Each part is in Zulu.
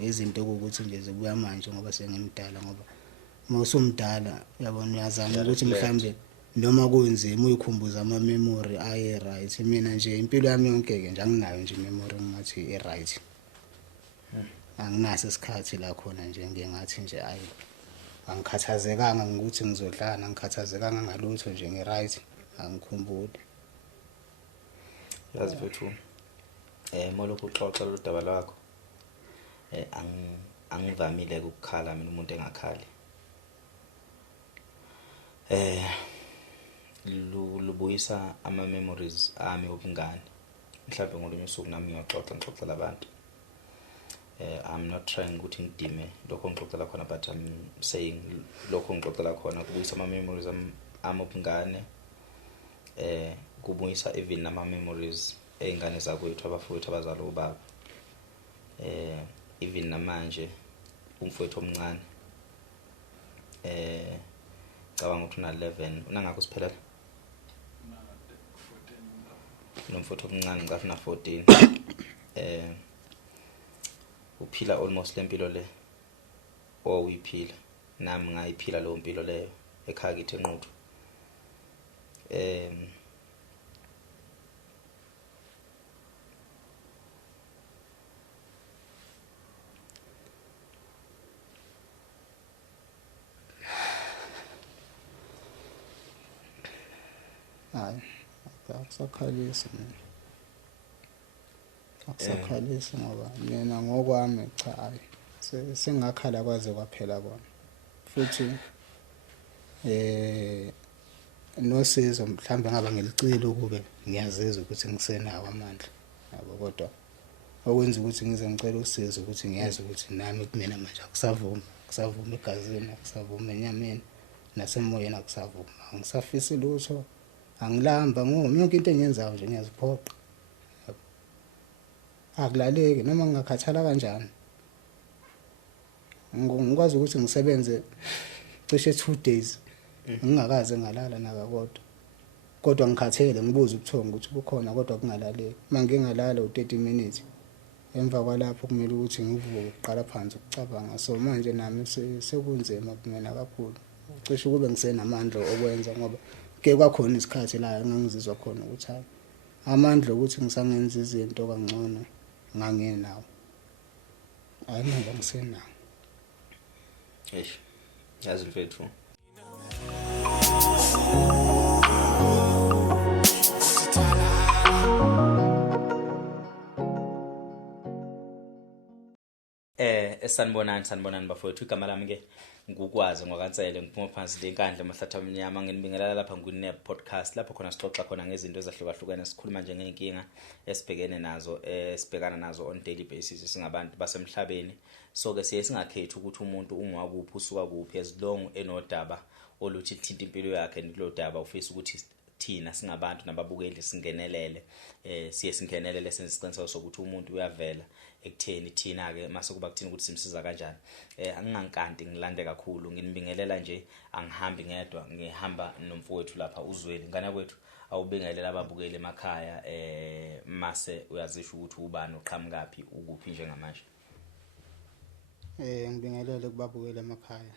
izinto ukuthi nje zibuya manje ngoba sengimdala ngoba mawusumdala uyabona uyazama ukuthi mhlambe noma kunzima uyikhumbuza ama memory aye right. Mina nje impilo yami yonke ke nje anginayo nje memory ngathi e right. Anginaso isikhathi la khona nje ngingathi nje ayi angikhathazekanga ngokuthi ngizodlana, angikhathazekanga ngalutho nje ngi-right, angikhumbuli. Yazi mfethu, molokhu uxoxa lo daba lwakho, angivamile ukukhala mina umuntu engakhali. Lubuyisa ama memories ami obungane. Mhlawumbe ngolunye usuku nami ngixoxela abantu. I'm not trying ukuthi ngidime lokho ngixoxela khona, but I'm saying lokho ngixoxela khona kubuyisa ama memories ami obungane. Kubuyisa even nama memories eingane zakwethu abafowethu abazalwa ubaba. Even namanje umfowethu omncane cabanga ukuthi una 11 unangakho siphelele nomfowethu omncane ngathi na 14. Uphila almost lempilo le oyiphila, nami ngayiphila lo mpilo leyo ekhaya kithi enquthu. Hayi akusakhalisi mina, akusakhalisi ngoba mina ngokwami cha hayi sengakhala kwaze kwaphela kona. Futhi nosizo mhlambe ngaba ngilicile ukube ngiyazizwa ukuthi ngisenawo amandla yabo, kodwa okwenza ukuthi ngize ngicela usizo ukuthi ngiyazi ukuthi nami kumina manje akusavuma egazini, akusavuma enyameni nasemoyeni, akusavuma, angisafisi lutho, angilamba ngoba yonke into engiyenzayo nje ngiyaziphoqa. Akulaleki noma ngingakhathala kanjani, ngikwazi ukuthi ngisebenze cishe 2 days ngingakaze ngalala nakakodwa, kodwa ngikhathele ngibuza ubuthongo ukuthi kukhona kodwa kungalaleki. Manje ngingalala u30 minutes emva kwalapho kumele ukuthi ngivuke uqala phansi ukucabanga. So manje nami sekunzima kumina kakhulu, cishe kube ngisenamandla okwenza ngoba ke kwakhona isikhathi la ngangizizwa khona ukuthi amandla ukuthi ngisangenza izinto kangcono ngangenawo, ayingoba ngisenawo. Yazi mfethu, sanibonani bafowethu. Igama lami ke ngukwazi ngokaNtsele, ngiphuma phansi lenkandla Mahlatha Mnyama. Nginibingelela lapha kuNep podcast, lapho khona sixoxa khona ngezinto ezahlukahlukene, sikhuluma nje ngeenkinga esibhekana nazo on daily basis singabantu basemhlabeni. So ke siye singakhethi ukuthi umuntu ungwakuphi usuka kuphi, as long enodaba oluthi lithinta impilo yakhe nilo daba ufisa ukuthi thina singabantu nababukeli singenelele. Siye singenelele senze isiqiniseko sokuthi umuntu uyavela ekutheni thina ke mase kuba kuthina ukuthi simsiza kanjani. Angingankanti ngilande kakhulu, nginibingelela nje, angihambi ngedwa, ngihamba nomfowethu lapha uZweli. Ngane kwethu awubingelela ababukeli emakhaya, mase uyazisho ukuthi ubani uqhamukaphi ukuphi njengamanje. Ngibingelele kubabukeli emakhaya.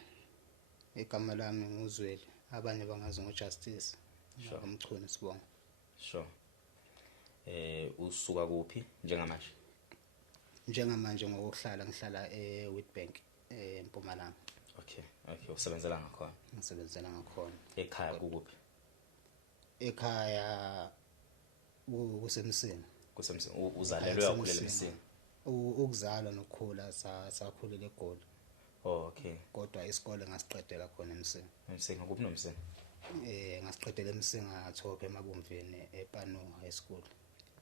Igama lami nguZweli, abanye bangazi ngoJustice. Sure. Umchuni Sibonga. Sure. Usuka kuphi njengamanje? Njengamanje ngokuhlala ngihlala Witbank eMpumalanga. Okay. Usebenzela ngakhona? Ngisebenzela ngakhona. Ekhaya kuphi? Ekhaya kusemsini. Uzalelwe wakhulela eMsini? Ukuzalwa nokukhula sakhulela eGoli. Oh, okay. Kodwa isikole ngasiqedela khona eMsini. eMsini kuphi noMsini? Ngasiqedela eMsinga Top eMabomveni ePano High School.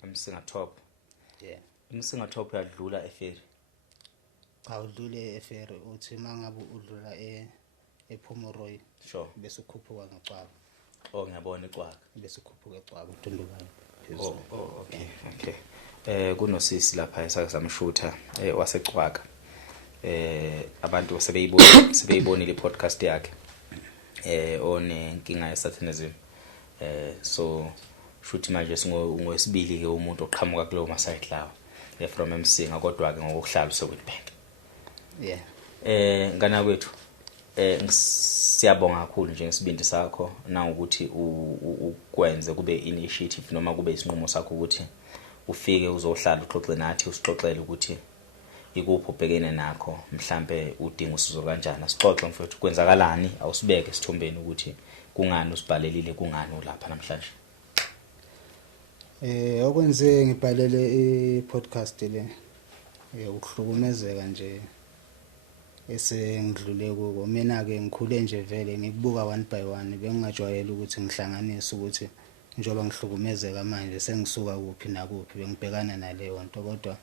eMsinga Top. Yeah. eMsinga Top yadlula eFerry? Cha, udlule eFerry uthi mangabe udlula ePhomoroyi. Sure. Bese ukhuphuka ngeCwaba. Oh, ngiyabona eCwaba. Bese ukhuphuka eCwaba uDundubani. Oh, okay. Kunosisi lapha esake samshutha waseCwaka. Abantu sebeyibonile podcast yakhe onenkinga ye-satanism. So shuthi manje ngowesibili ke umuntu oqhamuka kulowo masayidi lawo from eMsinga, kodwa ke ngokuhlala useWitbank. yeah. Ngana kwethu siyabonga kakhulu njengesibindi sakho nangokuthi ukwenze kube initiative noma kube isinqumo sakho ukuthi ufike uzohlala uxoxe nathi usixoxele ukuthi ikuphi ubhekene nakho mhlambe udinga usizo kanjani asixoxe mfowethu kwenzakalani awusibeke sithombeni ukuthi kungani usibhalelile kungani ulapha namhlanje. Okwenze ngibhalele i-podcast le ukuhlukumezeka nje esengidlule kuko mina ke ngikhule nje vele ngikubuka one by one bengingajwayele ukuthi ngihlanganise ukuthi njengoba ngihlukumezeka manje sengisuka kuphi nakuphi bengibhekana naleyo nto kodwa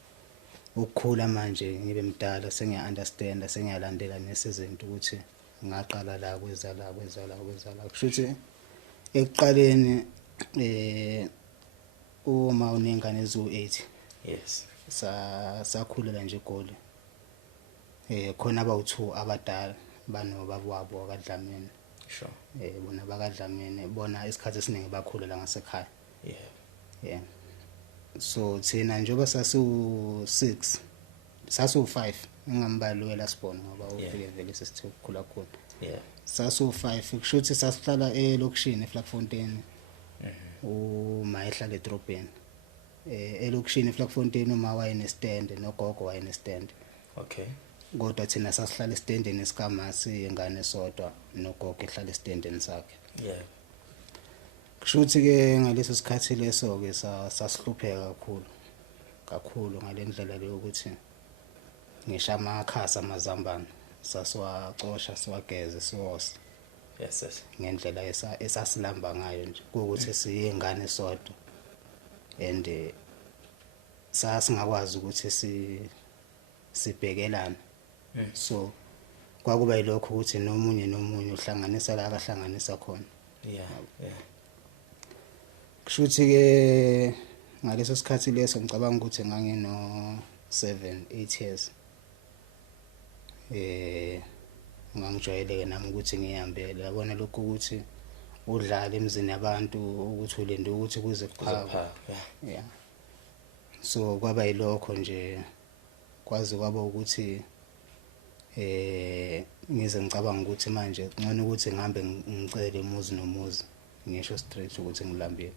ukukhula manje ngibe mdala sengiya-understanda sengiyalandela nesizinto ukuthi ngaqala la kweza kusho ukuthi ekuqaleni uma unengane eziwu-8 yes sakhulela nje eGoli khona abawu2 abadala banobaba wabo akaDlamini sure bona bakaDlamini bona isikhathi esiningi bakhulela ngasekhaya yeah so thina njengoba sasu6 sasu5 ngingambaliwela sibona ngoba ufike vele sesithe ukukhula khona yeah sasu5 kusho ukuthi sasihlala elokishini eFlakfontein uma ehlala edrobheni elokishini eFlakfontein uma wayenestand nogogo wayenestand okay kodwa thina sasihlala estandeni esikamasi ingane sodwa nogogo ehlala estandeni sakhe yeah kushuthi ke ngaleso sikhathi leso ke sasihlupheka kakhulu ngalendlela leyo ukuthi ngisho amakhasi amazambane sasiwacosha siwageze siwose yes ngendlela esasilamba ngayo nje ukuthi siyingane sodwa and sasingakwazi ukuthi sibhekelana so kwakuba yilokho ukuthi nomunye uhlanganisa la akahlanganisa khona yeah kushuthi ke ngaleso sikhathi leso ngicabanga ukuthi ngangino 7-8 years ngangijwayele nami ukuthi ngihambele yabona lokho ukuthi udlala emzini yabantu ukuthi ulende ukuthi kuze kuphakwe yeah so kwaba yilokho nje kwazi kwaba ukuthi ngize ngicabanga ukuthi manje ngcono ukuthi ngihambe ngicele umuzi nomuzi ngisho straight ukuthi ngilambile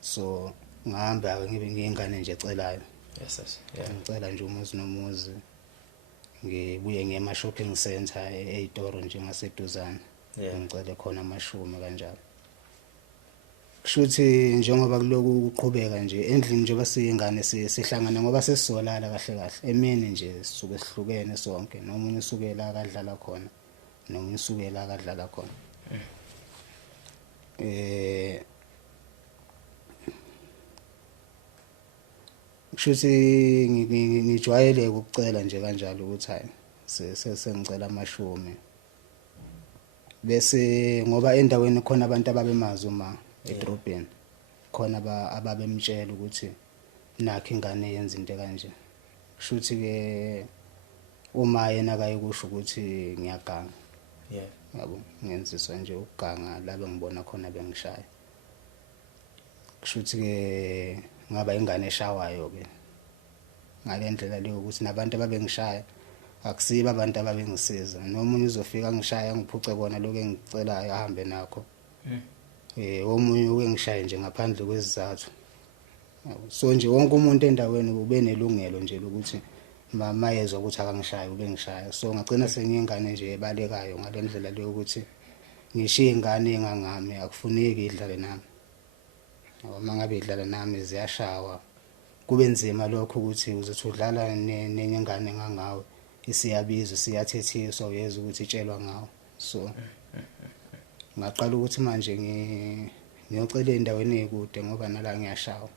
so ngihamba ngibe ngiyingane nje ecelayo yes yeah ngicela nje umuzi nomuzi ngibuye ngema shopping center eItoro nje ngaseduzane ngicele khona amashumi kanjalo kushuthi njengoba kuloku uqhubeka nje endlini nje basiyingane sihlangana ngoba sesisolala kahle emini nje sisuke sihlukene sonke nomunye usukela akadlala khona nomunye usukela akadlala khona kushuthi ngijwayele ukucela nje kanjalo ukuthi hayi sengicela amashumi bese ngoba endaweni khona abantu ababemazi uma edrobheni khona ababemtshela ukuthi nakho ingane yenza into kanje kushuthi ke uma yena akayikusho ukuthi ngiyaganga yabo ngenziswa nje ukuganga la bengibona khona bengishaya kushuthi ke ngaba ingane eshawayo ke ngalendlela leyo ukuthi nabantu ababengishaya akusiba abantu ababengisiza nomunye uzofika ngishaya ngiphuce kona lokho engicelayo ahambe nakho omunye ukengishaya nje ngaphandle kwesizathu so nje wonke umuntu endaweni ube nelungelo nje lokuthi mama yezwa ukuthi akangishaya ube ngishaya so ngagcina sengiyingane nje ebalekayo ngalendlela leyo ukuthi ngishiye ingane engangami akufuneki idlale nami uma ngabe idlala nami ziyashawa kube nzima lokho ukuthi uzothi udlala nenyengane ngangawe isiyabizwa siyathethiswa uyeza ukuthi itshelwa ngawo so ngaqala ukuthi manje ngiyocela endaweni ekude ngoba nala ngiyashawa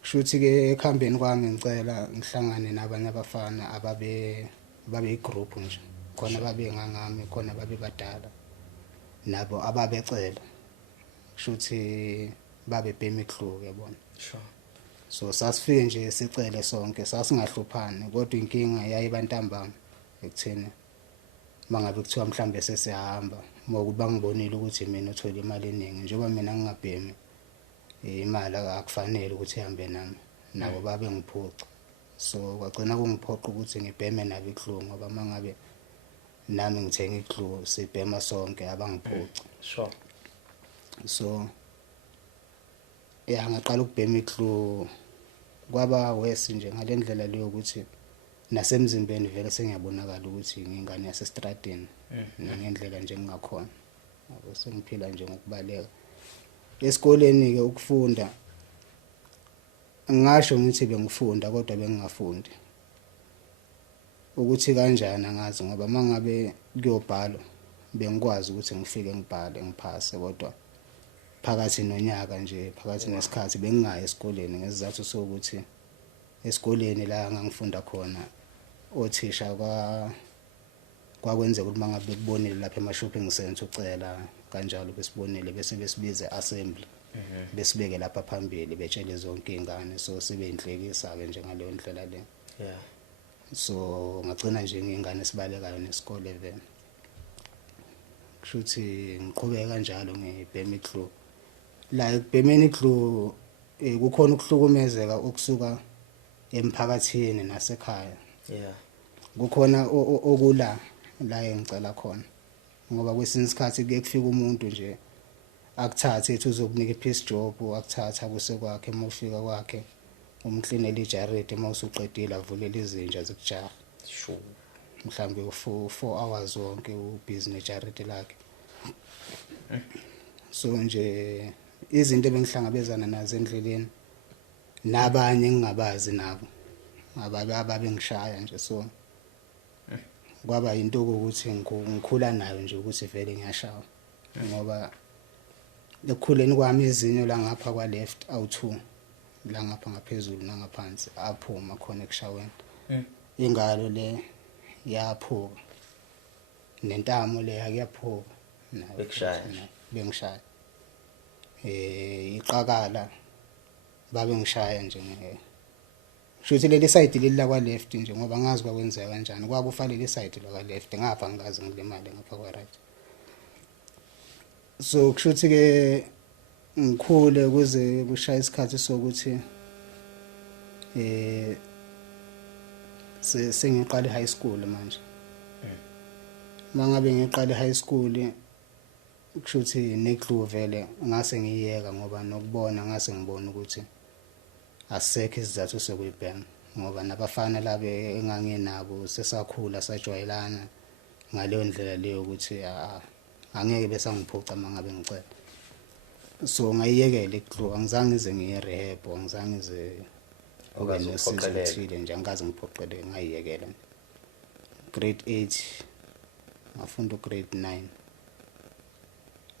kushuthi ke ekhambeni kwami ngicela ngihlangane nabanye abafana babe igroup nje khona babe ngangami khona babe badala nabo ababecela kushuthi babe bemikluku yabona sure so sasifike nje sicele sonke sasingahluphani kodwa inkinga yayibantambama ekutheni mangabe kuthiwa mhlambe sesiyahamba ngokuba ngibonile ukuthi mina uthola imali eningi njengoba mina ngingabhemi imali akufanele ukuthi ihambe nami nabo babe ngiphuca so kwagcina kungiphoqa ukuthi ngibheme nabo iglue ngoba mangabe nami ngithenga iglue sibhema sonke abangiphuci. Sure. So ngaqala ukubhema iglue kwaba worse nje ngalendlela leyo ukuthi nasemzimbeni vele sengiyabonakala ukuthi ngingane yasestradini ngendlela nje engakhona. Yabo sengiphila nje ngokubaleka. Esikoleni ke ukufunda ngisho ngithi bengifunda kodwa bengingafundi. Ukuthi kanjani angazi ngoba mangabe kuyobhalwa bengikwazi ukuthi ngifike ngibhale ngiphase kodwa phakathi nonyaka nje phakathi nesikhathi bengingayi esikoleni ngesizathu sokuthi esikoleni la ngangifunda khona othisha kwakwenzeka ukuthi mangabe kubonile lapha ema-shopping center ucela kanjalo besibonile bese besibize assembly besibeke lapha phambili betshele zonke izingane so sibe inhlekisa ke nje ngaleyo ndlela le. Yeah. So ngagcina nje ngingane sibalekayo nesikole vele. Kushuthi ngiqhubeka kanjalo ngibhema iglue. La ekubhemeni iglue kukhona ukuhlukumezeka okusuka emphakathini nasekhaya. Yeah. Kukhona okula la engicela khona ngoba kwesinye isikhathi kuye kufika umuntu nje akuthathe ethi uzokunika ipiece job akuthatha kuse kwakhe mawufika kwakhe umklinela ijaridi mawusuqedile avulela izinja zikujaha. Sure. Mhlambe u4 hours wonke ubusy nejaridi lakhe. So nje izinto ebengihlangabezana nazo endleleni nabanye engingabazi nabo ababengishaya nje so kwaba into ukuthi ngikhula nayo nje ukuthi vele ngiyashawa ngoba ekukhuleni kwami izinyo la ngapha kwa left awu2 la ngapha ngaphezulu nangaphansi aphuma khona ekushaweni. Ingalo le yaphuka nentamo le yakuyaphuka nayo Bekushaya. bengishaya. Iqakala babe ngishaya nje shuthi leli side leli la kwa left nje ngoba ngazi kwakwenzeka kanjani kwakufa leli side la kwa left ngapha ngikaze ngilimale ngapha kwa right. So kushuthi ke ngikhule kuze kushaya isikhathi sokuthi sengiqala high school manje. Mangabe ngiqala high school kushuthi neglue vele ngase ngiyeka ngoba nokubona ngase ngibona ukuthi asekho isizathu sokuyibhema ngoba nabafana labe enganginabo sesakhula sajwayelana ngaleyo ndlela leyo ukuthi angeke besangiphuca mangabe ngicela. So ngayiyekela iglue angizange ngize ngiye rehab angizange ngize kube nesizathu nje angikaze ngiphoqeleke ngayiyekela. Grade 8 ngafunda grade 9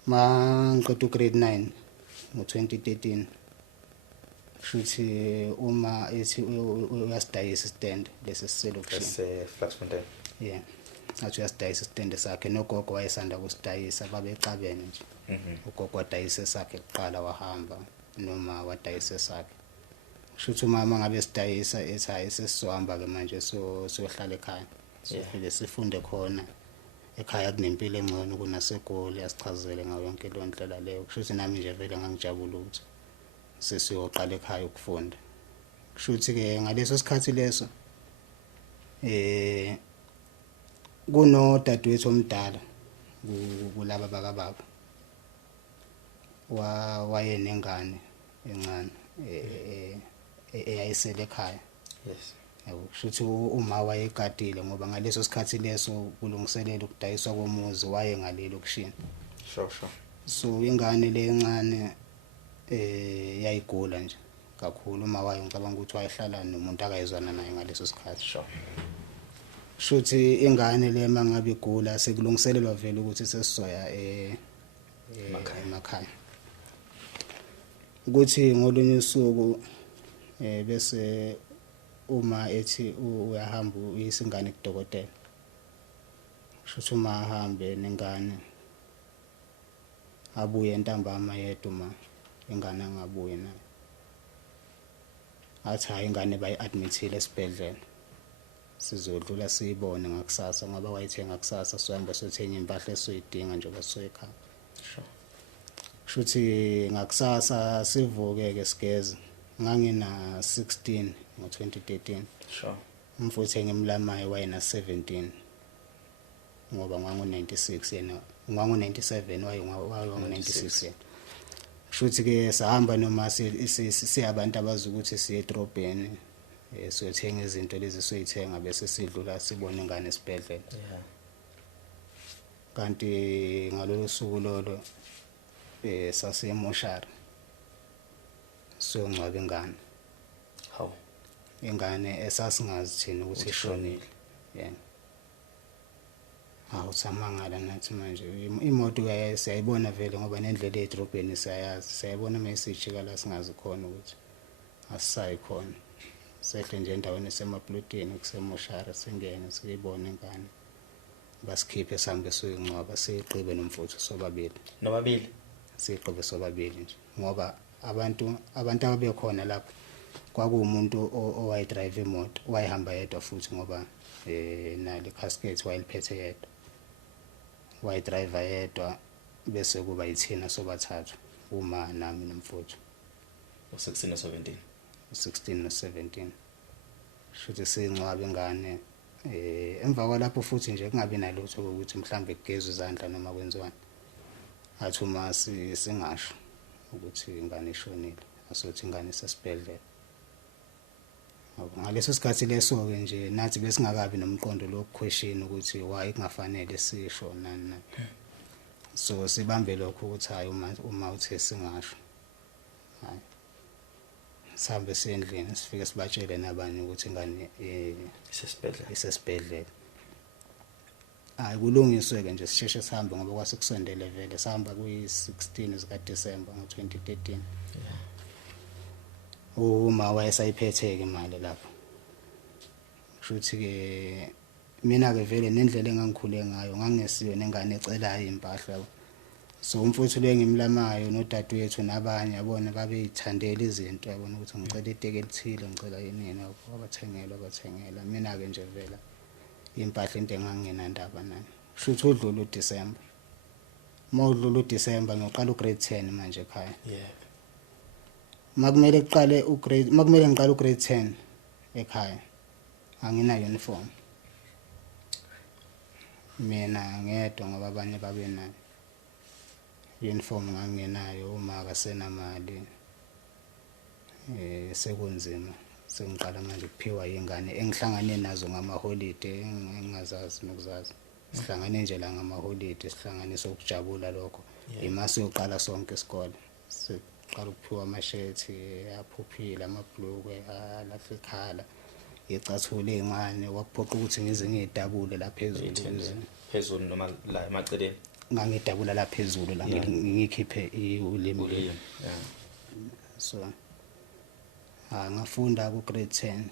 mangiqeda grade 9 ngo2013 shuthi uma ethi uyasidayisa stand lesi selokishini Flaxfontein. Yeah. Athi uyasidayisa stand sakhe nogogo wayesanda kusidayisa babecabene nje. Ugogo wadayisa sakhe kuqala wahamba noma wadayisa sakhe. Shuthi umama ngabe sidayisa ethi hayi sesizohamba ke manje so siyohlala ekhaya. Sifike sifunde khona ekhaya kunempilo engcono kunaseGoli yasichazele ngayo yonke le ndlela leyo. Kushuthi nami nje vele ngangijabula ukuthi sesiyoqala ekhaya ukufunda. Kushuthi ke ngaleso sikhathi leso kuno dadewethu omdala kulaba bakababa wayenengane encane eyayisele ekhaya. Yes. Yabo kushuthi uma wayegadile ngoba ngaleso sikhathi leso kulungiselela ukudayiswa komuzi waye ngalelo lokishini. Sure. So ingane le encane yayigula nje kakhulu uma waye ngicabanga ukuthi wayehlala nomuntu akayizwana naye ngaleso sikhathi. Sure. Shuthi ingane le mangabe igula sekulungiselelwa vele ukuthi sesizoya emakhaya. Ukuthi ngolunye usuku bese uma ethi uyahamba uyisingane kudokotela. Shuthi uma ahambe nengane abuye entambama yedwa uma ingane angabuye nayo. Athi hayi ingane bayi-admithile esibhedlela. Sizodlula siyibone ngakusasa ngoba wayithenga ngakusasa sohamba sothenga impahla esoyidinga njengoba soyikhaya. Sure. Shuthi ngakusasa sivuke ke sigeze ngangina 16 ngo-2013. Sure. Umfuthu engimlamayo wayena 17 ngoba ngangu-96 yena ngangu-97 wayengu-96 yena. Shuthi ke sahamba noma siyabantu abazi ukuthi siye edrobheni siyothenga izinto lezi soyithenga bese sidlula sibone ingane esibhedlela. Yeah. Kanti ngalolu suku lolo sasiyemoshari siyongcwaba ingane. Hawu. Ingane esasingazi thina ukuthi ishonile. Yeah. Hawu samangala nathi manje imoto siyayibona vele ngoba nendlela edrobheni siyayazi siyayibona message la singazi khona ukuthi asisayi khona. Sehle nje endaweni esemaplotini kusemoshari singene siyibona ingane basikhiphe sambe soyingcwaba siyiqibe nomfuthu sobabili. Nobabili Siyiqibe sobabili nje ngoba abantu ababekhona lapho kwakuumuntu owayedrive imoto wayehamba yedwa futhi ngoba nale casket wayeliphethe yedwa. Wayedriver yedwa bese kuba yithina sobathathu uma nami nomfuthu u16 no17. 16 no17. Shuthi singcwaba ingane emva kwalapho futhi nje kungabi nalutho ukuthi mhlambe kugezwe izandla noma kwenziwani. Athi uma singasho ukuthi ingane ishonile asothi ingane isesibhedlela. Ngaleso sikhathi leso ke nje nathi besingakabi nomqondo lokuquestion ukuthi why kungafanele sisho nani. So sibambe lokho ukuthi hayi uma uthe singasho hayi sihambe sendlini sifike sibatshele nabanye ukuthi ingane isesibhedlela. Hayi kulungiswe ke nje sisheshe sihambe ngoba kwasekusondele vele sihamba kuyi16 zika December ngo2013. Uma wayesayiphethe ke imali lapho. Shuthi ke mina ke vele nendlela engangikhule ngayo ngangesiyo nengane ecelayo impahla. So umfuthu lo engimlamayo nodadewethu nabanye yabona babeyithandela izinto yabona ukuthi ngicela iteke elithile ngicela yini abathengela mina ke nje vela impahla into enganginandaba nayo. Shuthi udlula uDecember. Mawudlula uDecember ngiyoqala ugrade 10 manje ekhaya. Yeah. Makumele ngiqale ugrade 10 ekhaya angina uniform. Mina ngedwa ngoba abanye babenayo. Uniform ngangenayo uma akasenamali. Sekunzima sengiqala manje ukuphiwa ingane engihlangane nazo ngama holiday engingazazi nokuzazi. Sihlangane nje la ngama holiday sihlanganise ukujabula lokho. Imase yoqala sonke isikole. Siqala ukuphiwa ama-shirt aphuphile amabhlukwe alahle ikhala. Icathule ezincane wakuphoqa ukuthi ngize ngidabule la phezulu noma la emaceleni. Ngangidabula la phezulu la ngikhiphe ulimi. So ngafunda ku grade 10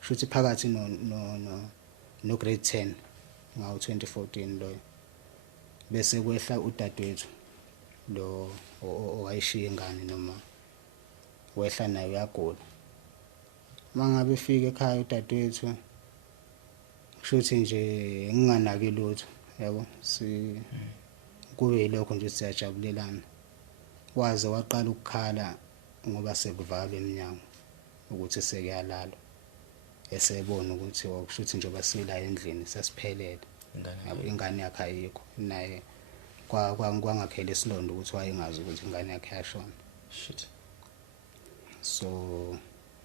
shuthi phakathi no grade 10 ngawo 2014 lo bese kwehla udadewethu lo owayishiya ingane noma wehla nayo yagula. Mangabe efika ekhaya udadewethu shuthi nje nginganaki lutho yabo kube yilokho nje siyajabulelana. Waze waqala ukukhala ngoba sekuvalwe eminyango ukuthi sekuyalala. Esebona ukuthi okushuthi nje basila endlini sasiphelele. Ingane yakhe ayikho naye kwangakhele isilondo ukuthi wayengazi ukuthi ingane yakhe yashona. Shit. So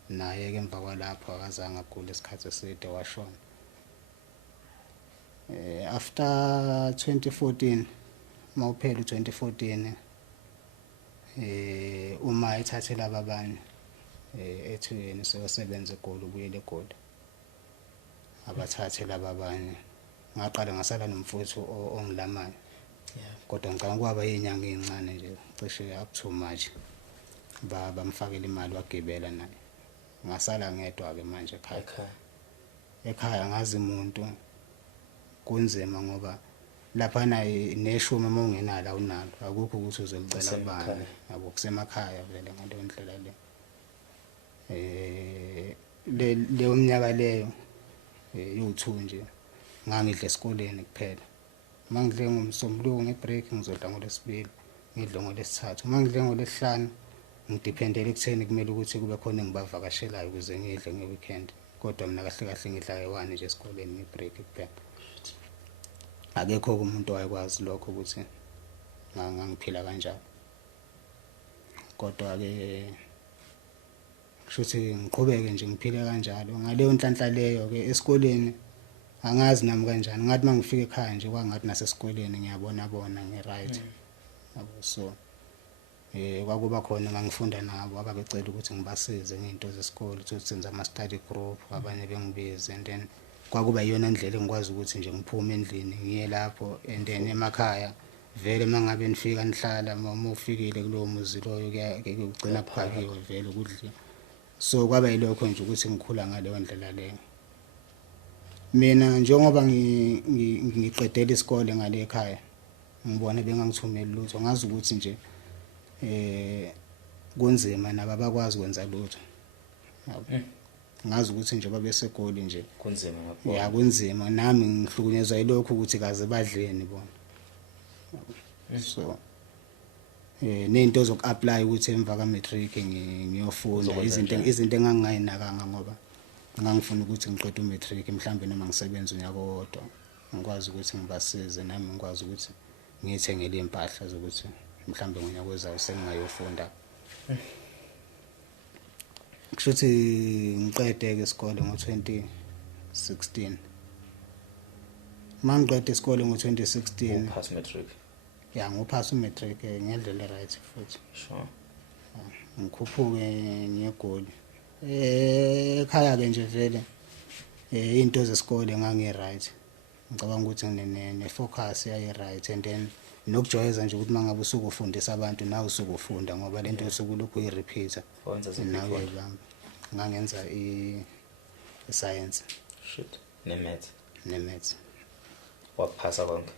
naye ke emva kwalapho akazange agule isikhathi eside washona. After 2014 mawuphela u2014 uma ethathela abanye ethi yena seyosebenza eGoli ubuyele eGoli abathathela abanye ngaqala ngasala nomfuthu ongilamayo. Kodwa ngicabanga kwaba izinyanga ezincane nje cishe up to March bamfakela imali wagibela naye. Ngasala ngedwa ke manje ekhaya ngazi umuntu kunzima ngoba lapha naye neshumi mawungenala unalo akukho ukuthi uzolicela kubani yabo kusemakhaya vele ngaleyo ndlela leyo minyaka leyo yo2 nje ngangidle esikoleni kuphela. Mangidle ngomsombuluko ngebreak ngizodla ngoLwesibili ngidle ngoLwesithathu mangidle ngoLwesihlanu ngidependele ekutheni kumele ukuthi kube khona engibavakashelayo ukuze ngidle ngeweekend kodwa mina kahle kahle ngidla ewane nje esikoleni ngebreak kuphela akekho umuntu owayekwazi lokho ukuthi ngangiphila kanjalo kodwa ke kushuthi ngiqhubeke nje ngiphile kanjalo ngaleyo nhlanhla leyo ke esikoleni angazi nami kanjani ngathi mangifika ekhaya nje kwangathi nasesikoleni ngiyabona ngiright yabo so kwakuba khona ngangifunda nabo ababecela ukuthi ngibasize ngezinto zesikole ukuthi senza ama study group abanye bengibize and then kwakuba iyona ndlela engikwazi ukuthi nje ngiphume endlini ngiye lapho and then emakhaya vele mangabe nifika nihlala uma ufikile kulowo muzi loyo kugcina kuphakiwe vele ukudla so kwaba yilokho nje ukuthi ngikhula ngaleyo ndlela leyo mina njengoba ngiqedela isikole ngale ekhaya ngibona bengangithumeli lutho ngazi ukuthi nje kunzima nabo abakwazi ukwenza lutho ngazi ukuthi nje babeseGoli nje kunzima ngakho ya kunzima nami ngihlukunyezwa yilokho ukuthi kaze badleni bona so nezinto zokuapply ukuthi emva ka matric ngiyofunda izinto engangayinakanga ngoba ngangifuna ukuthi ngiqede umatric mhlambe noma ngisebenza unyaka owodwa ngikwazi ukuthi ngibasize nami ngikwazi ukuthi ngithengele impahla zokuthi mhlambe ngonyaka ozayo sengingayofunda kushuthi ngiqede ke isikole ngo2016 mangiqede isikole ngo2016 pass matric ya ngophasa umatric ngendlela right futhi sure ngikhuphuke ngeGoli ekhaya ke nje vele into zesikole ngangi right ngicabanga ukuthi ne focus yayi right and then nokujwayeza nje ukuthi mangabe usuku ufundisa abantu nawe usuku ufunda ngoba lento usuku lokhu uyirepeater nawe bamba ngangenza i-science shit ne-maths waphasa konke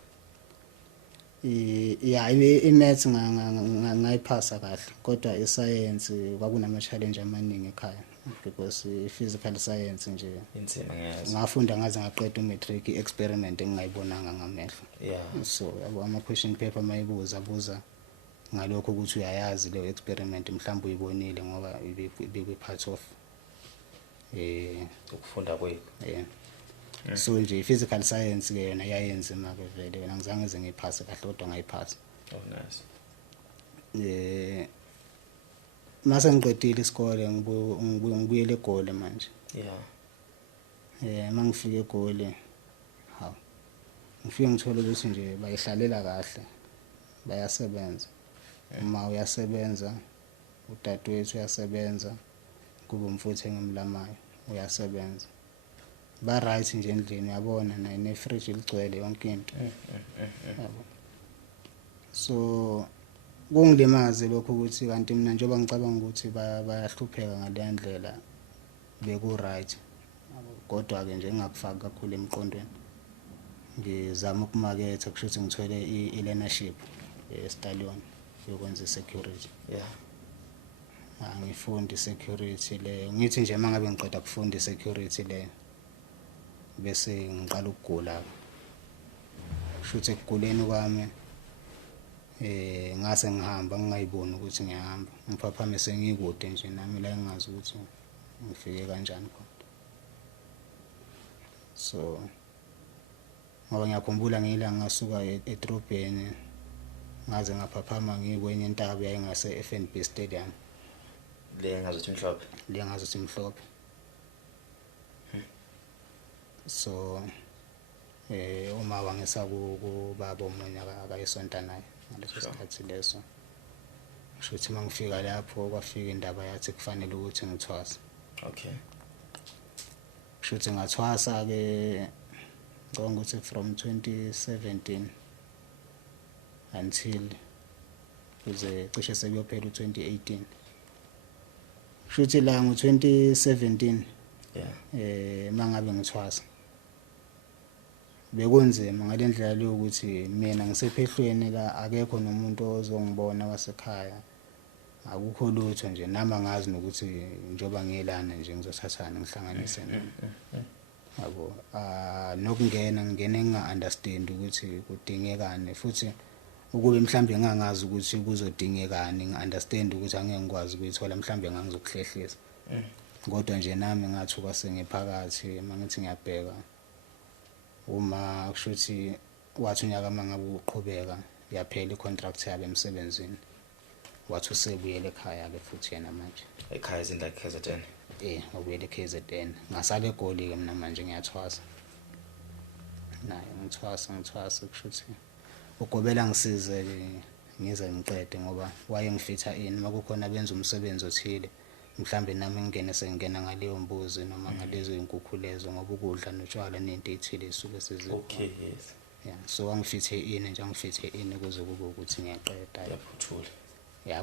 i-maths ngayiphasa kahle kodwa i-science kwakunama challenge amaningi ekhaya because i-physical science nje inzima ngiyazi ngafunda ngaze ngaqeda umatric experiment engingayibonanga ngamehlo so ama question paper mayibuza ngalokho ukuthi uyayazi leyo experiment mhlawumbe uyibonile ngoba ibe part of ukufunda kwethu so nje i-physical science ke yona yayenzima ke vele wena ngizange ngize ngiphase kahle kodwa ngayiphasa nice mase ngiqedile isikole ngibuyele eGoli manje mangifike eGoli ngifike ngithola ukuthi nje bayihlalela kahle bayasebenza uma uyasebenza udadewethu uyasebenza kuba umfutho engimlamayo uyasebenza ba right nje endlini uyabona ne fridge ligcwele yonke into yabo so kungilimaze lokho ukuthi kanti mina njengoba ngicabanga ukuthi bayahlupheka ngale ndlela beku right kodwa ke nje ngingakufaki kakhulu emqondweni ngizama ukumaketha kushuthi ngithole i-learnership eStallion yokwenza security ngifunda security le ngithi nje mangabe ngiqeda kufunda security le bese ngiqala ukugula kushuthi ekuguleni kwami ngase ngihamba ngingayiboni ukuthi ngiyahamba ngiphaphame sengikude nje nami la engazi ukuthi ngifike kanjani khona so ngoba ngiyakhumbula ngiyila ngasuka eDrobheni ngaze ngaphaphama ngikwenye intaba yayingase FNB Stadium le ngazothi mhlophe so uma wangisa kubaba omunye akayisonta naye ngaleso sikhathi leso kushuthi mangifika lapho kwafika indaba yathi kufanele ukuthi ngithwasa kushuthi ngathwasa ke ngicabanga ukuthi from 2017 until kuze cishe sekuyophela u2018 kushuthi la ngo2017 mangabe ngithwasa bekunzima ngalendlela leyo ukuthi mina ngisephehlweni la akekho nomuntu ozongibona wasekhaya akukho lutho nje nami angazi nokuthi njoba ngiyelana nje ngizothathana ngihlanganise yabo nokungena ngingene nginga understand ukuthi kudingekani futhi ukube mhlambe ngangazi ukuthi kuzodingekani ngiunderstand ukuthi angeke ngikwazi ukuyithola mhlambe ngangizokuhlehlisa kodwa nje nami ngathuka sengiphakathi mangithi ngiyabheka uma kushuthi wathi unyaka mangabe uqhubeka yaphela icontract yabe emsebenzini wathi usebuyele ekhaya ke futhi yena manje ekhaya izindla KZN ngobuyele KZN ngasale egoli ke mina manje ngiyathwasa naye ngithwasa kushuthi ugobela ngisize ngize ngiqede ngoba waye ngifitha ini makukhona benza umsebenzi othile mhlambe nami ngene sengena ngaleyo mbuzi noma ngalezo inkukhu lezo ngoba ukudla notshwala nento ethile isuke size okay yes so angifithe ini nje angifithe ini kuze kube ukuthi ngiyaqeda yaphuthula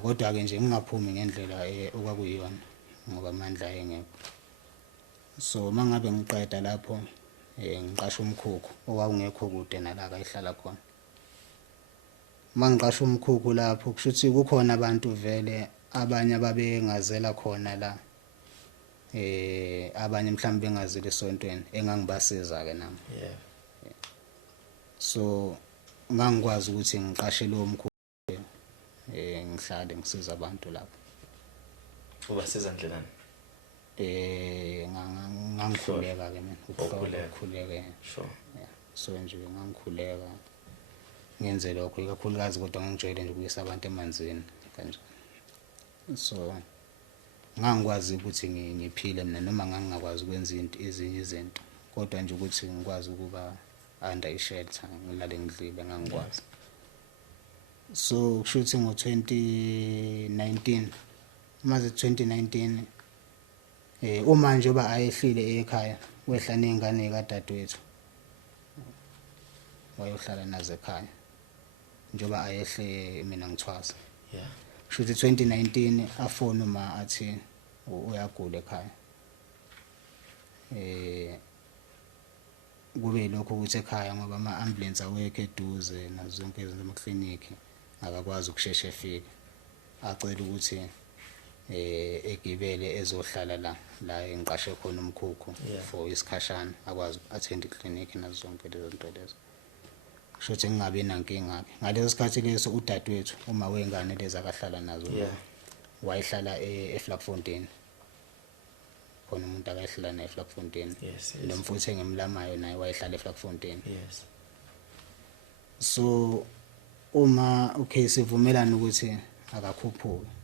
kodwa ke nje ngingaphumi ngendlela okwakuyiyona ngoba amandla engekho so mangabe ngiqeda lapho ngiqasha umkhukhu owawungekho kude nala kayihlala khona mangiqasha umkhukhu lapho kushuthi kukhona abantu vele abanye ababengazela khona la abanye mhlawumbe bengazile esontweni engangibasiza ke nami so ngangikwazi ukuthi ngiqashe lo mkhukhu ngihlale ngisiza abantu lapho ubasiza ndlelani ngangikhuleka ke mina ukukhuleka sure so nje ngangikhuleka ngenze lokho ikakhulukazi kodwa ngangijwayele nje ukuyisa abantu emanzini kanjani so ngangikwazi ukuthi ngiphile mina noma ngangingakwazi ukwenza ezinye izinto kodwa nje ukuthi ngikwazi ukuba under ishelter ngilale ngidlile ngangikwazi so kushuthi ngo2019 maze 2019 uma nje oba ayehlile ekhaya wehla nezingane kadadewethu wayohlala nazo ekhaya njoba ayehle mina ngithwasa kushuthi 2019 afona uma athi uyagula ekhaya kube lokho ukuthi ekhaya ngoba ama-ambulance awekho eduze nazo zonke izinto emaklinikhi akakwazi ukusheshe efike acela ukuthi egibele ezohlala la engiqashe khona umkhukhu for isikhashana akwazi attend iclinic nazo zonke lezo zinto lezo kushuthi ngingabe nankinga ngaleso sikhathi leso udadewethu uma wengane lezi akahlala nazo wayehlala eFlakfontein khona umuntu akahlala na eFlakfontein nomfuthu engimlamayo naye wayehlala eFlakfontein so uma sivumelana ukuthi akakhuphuke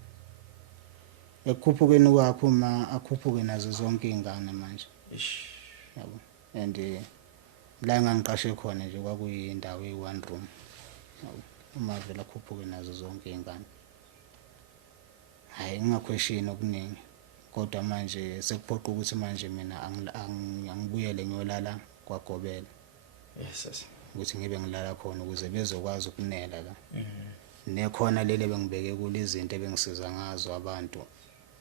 ekukhuphukeni kwakho uma akhuphuke nazo zonke izingane manje yabo and la ngangiqashe khona nje kwakuyindawo eyi-one room uma vele akhuphuke nazo zonke izingane hayi ngingakhweshini okuningi kodwa manje sekuphoqa ukuthi manje mina angibuyele ngiyolala kwaGobela ukuthi ngibe ngilala khona ukuze bezokwazi ukunela la nekhona lele bengibeke kule izinto ebengisiza ngazo abantu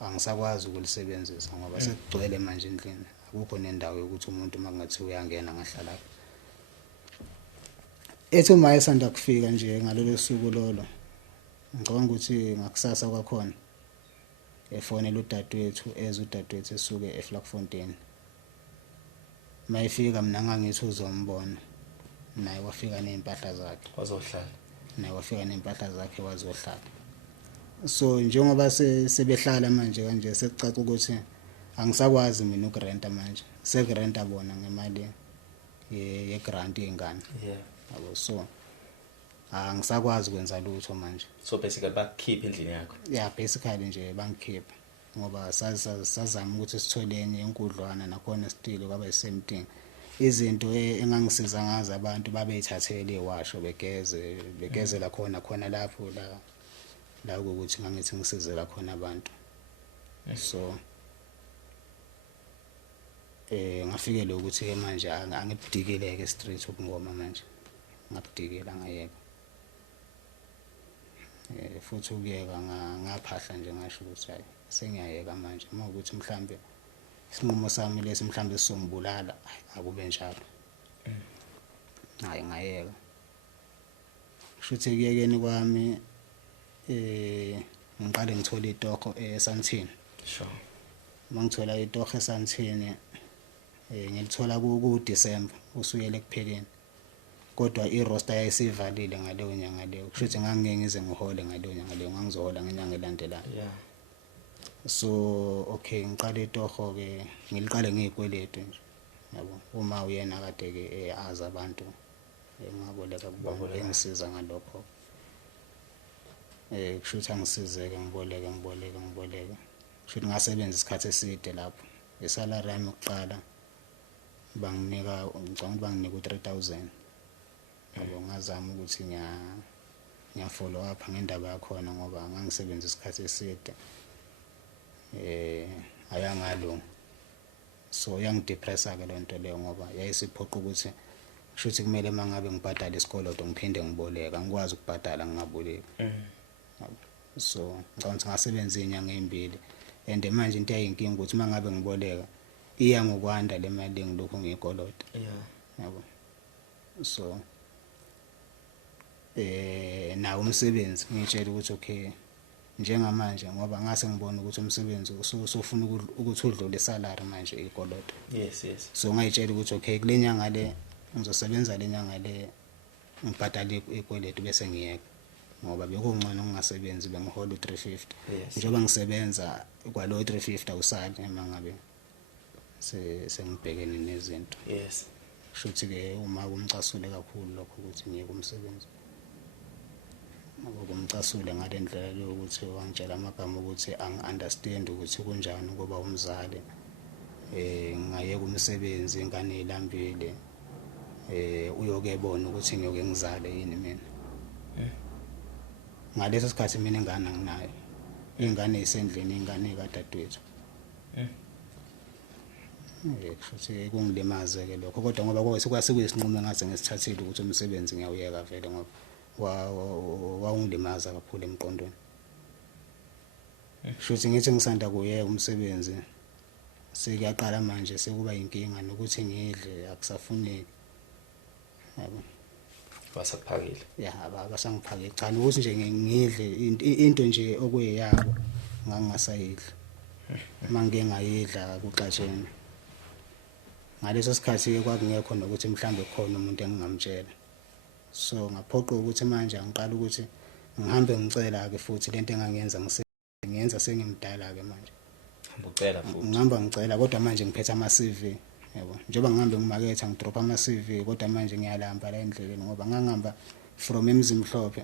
angisakwazi ukulisebenzisa ngoba sekugcwele manje endlini akukho nendawo yokuthi umuntu makungathi uyangena ngahlala ethi uma esanda kufika nje ngalolu suku lolo ngicabanga ukuthi ngakusasa kwakhona efonela udadewethu udadewethu esuke eFlakfontein mayifika mina ngangithi uzombona naye wafika nezimpahla zakhe wazohlala naye wafika nezimpahla zakhe wazohlala so njengoba sebehlala manje kanje sekucaca ukuthi angisakwazi mina ukurenta manje sekurenta bona ngemali yegrant yengane yabo so angisakwazi ukwenza lutho manje so basically bakukhipha endlini yakho basically nje bangikhipha ngoba sazama ukuthi sitholeni inkudlwana nakhona stile kwaba same thing izinto engangisiza ngazo abantu babeyithathele iwasho begezela khona lapho la ukuthi ngangithi ngisizela khona abantu so ngafikele ukuthi ke manje angibudikile street ubungoma manje ngabudikela ngayeka futhi ukuyeka ngaphahla nje ngasho ukuthi hayi sengiyayeka manje uma ukuthi mhlambe isinqumo sami lesi mhlambe sizongibulala akube njalo hayi ngayeka kushuthi kuyekeni kwami ngiqale ngithola itoho eSandton mangithola itoho eSandton ngilithola ku December usuyele kupheleni kodwa i-roster yayisivalile ngaleyo nyanga leyo kusho ukuthi ngangeke ngize ngihole ngaleyo nyanga leyo ngangizohola ngenyanga elandelayo yeah so okay ngiqale itoho ke ngiliqale ngezikweletu nje yabo uma uyena kade ke aza abantu ngaboleka kubona engisiza ngalokho kusho ukuthi angisizeke ngiboleke kusho ukuthi ngasebenza isikhathi eside lapho isalary yami yokuqala banginika ngicabanga banginika u3000 yabo ngazama ukuthi ngiya follow up ngendaba yakhona ngoba ngangisebenza isikhathi eside ayangalo so yangidepressa ke lento leyo ngoba yayisiphoqa ukuthi kusho ukuthi kumele mangabe ngibhadala isikolodo ngiphinde ngiboleka ngikwazi ukubhadala ngingaboleki so ngicabanga ukuthi ngasebenza izinyanga ezimbili and manje into yayinkinga ukuthi mangabe ngiboleka iya ngokwanda le mali engilokhu ngiyikoloda yabo so nawo umsebenzi ngitshela ukuthi okay njengamanje ngoba ngase ngibona ukuthi umsebenzi usufuna ukuthi udlule salary manje ikolodo yes so ngayitshela ukuthi okay kulenyanga le ngizosebenza lenyanga le ngibhadala ikweletu bese ngiyeka ngoba bekungcono ngingasebenzi bengihola u350 njengoba ngisebenza kwalo 350 awusali mangabe sengibhekene nezinto yes shuthi ke uma kumcasule kakhulu lokho ukuthi ngiyeke umsebenzi ngokumcasule ngalendlela lokuthi wangitshela amagama ukuthi angi-understand ukuthi kunjani ngoba umzali ngayeka umsebenzi ingane ilambile uyokebona ukuthi ngiyoke ngizale yini mina ngaleso sikhathi mina ingane anginayo ingane isendlini ingane kadadewethu futhi kungilimaze ke lokho kodwa ngoba kwasekuyisinqumo ngaze ngisithathile ukuthi umsebenzi ngiyawuyeka vele ngoba wawungilimaza kakhulu emqondweni futhi ngithi ngisanda kuyeka umsebenzi sekuyaqala manje sekuba inkinga nokuthi ngidle akusafuneki yabo wasakuphakile ya abasangiphakile cha ukuthi nje ngidle into nje okuyeyabo ngangasayidla mangeke ngayidla kuxasheni ngaleso sikhathi ke kwakungekho nokuthi mhlambe khona umuntu engingamtshela so ngaphoqa ukuthi manje angiqala ukuthi ngihambe ngicela ke futhi lento engangenza ngiyenza sengimdala ke manje ucela futhi ngihamba ngicela kodwa manje ngiphethe ama CV yabo njengoba ngihambe ngimaketha ngidrop ama CV kodwa manje ngiyalamba la endleleni ngoba ngangihamba from eMzimhlophe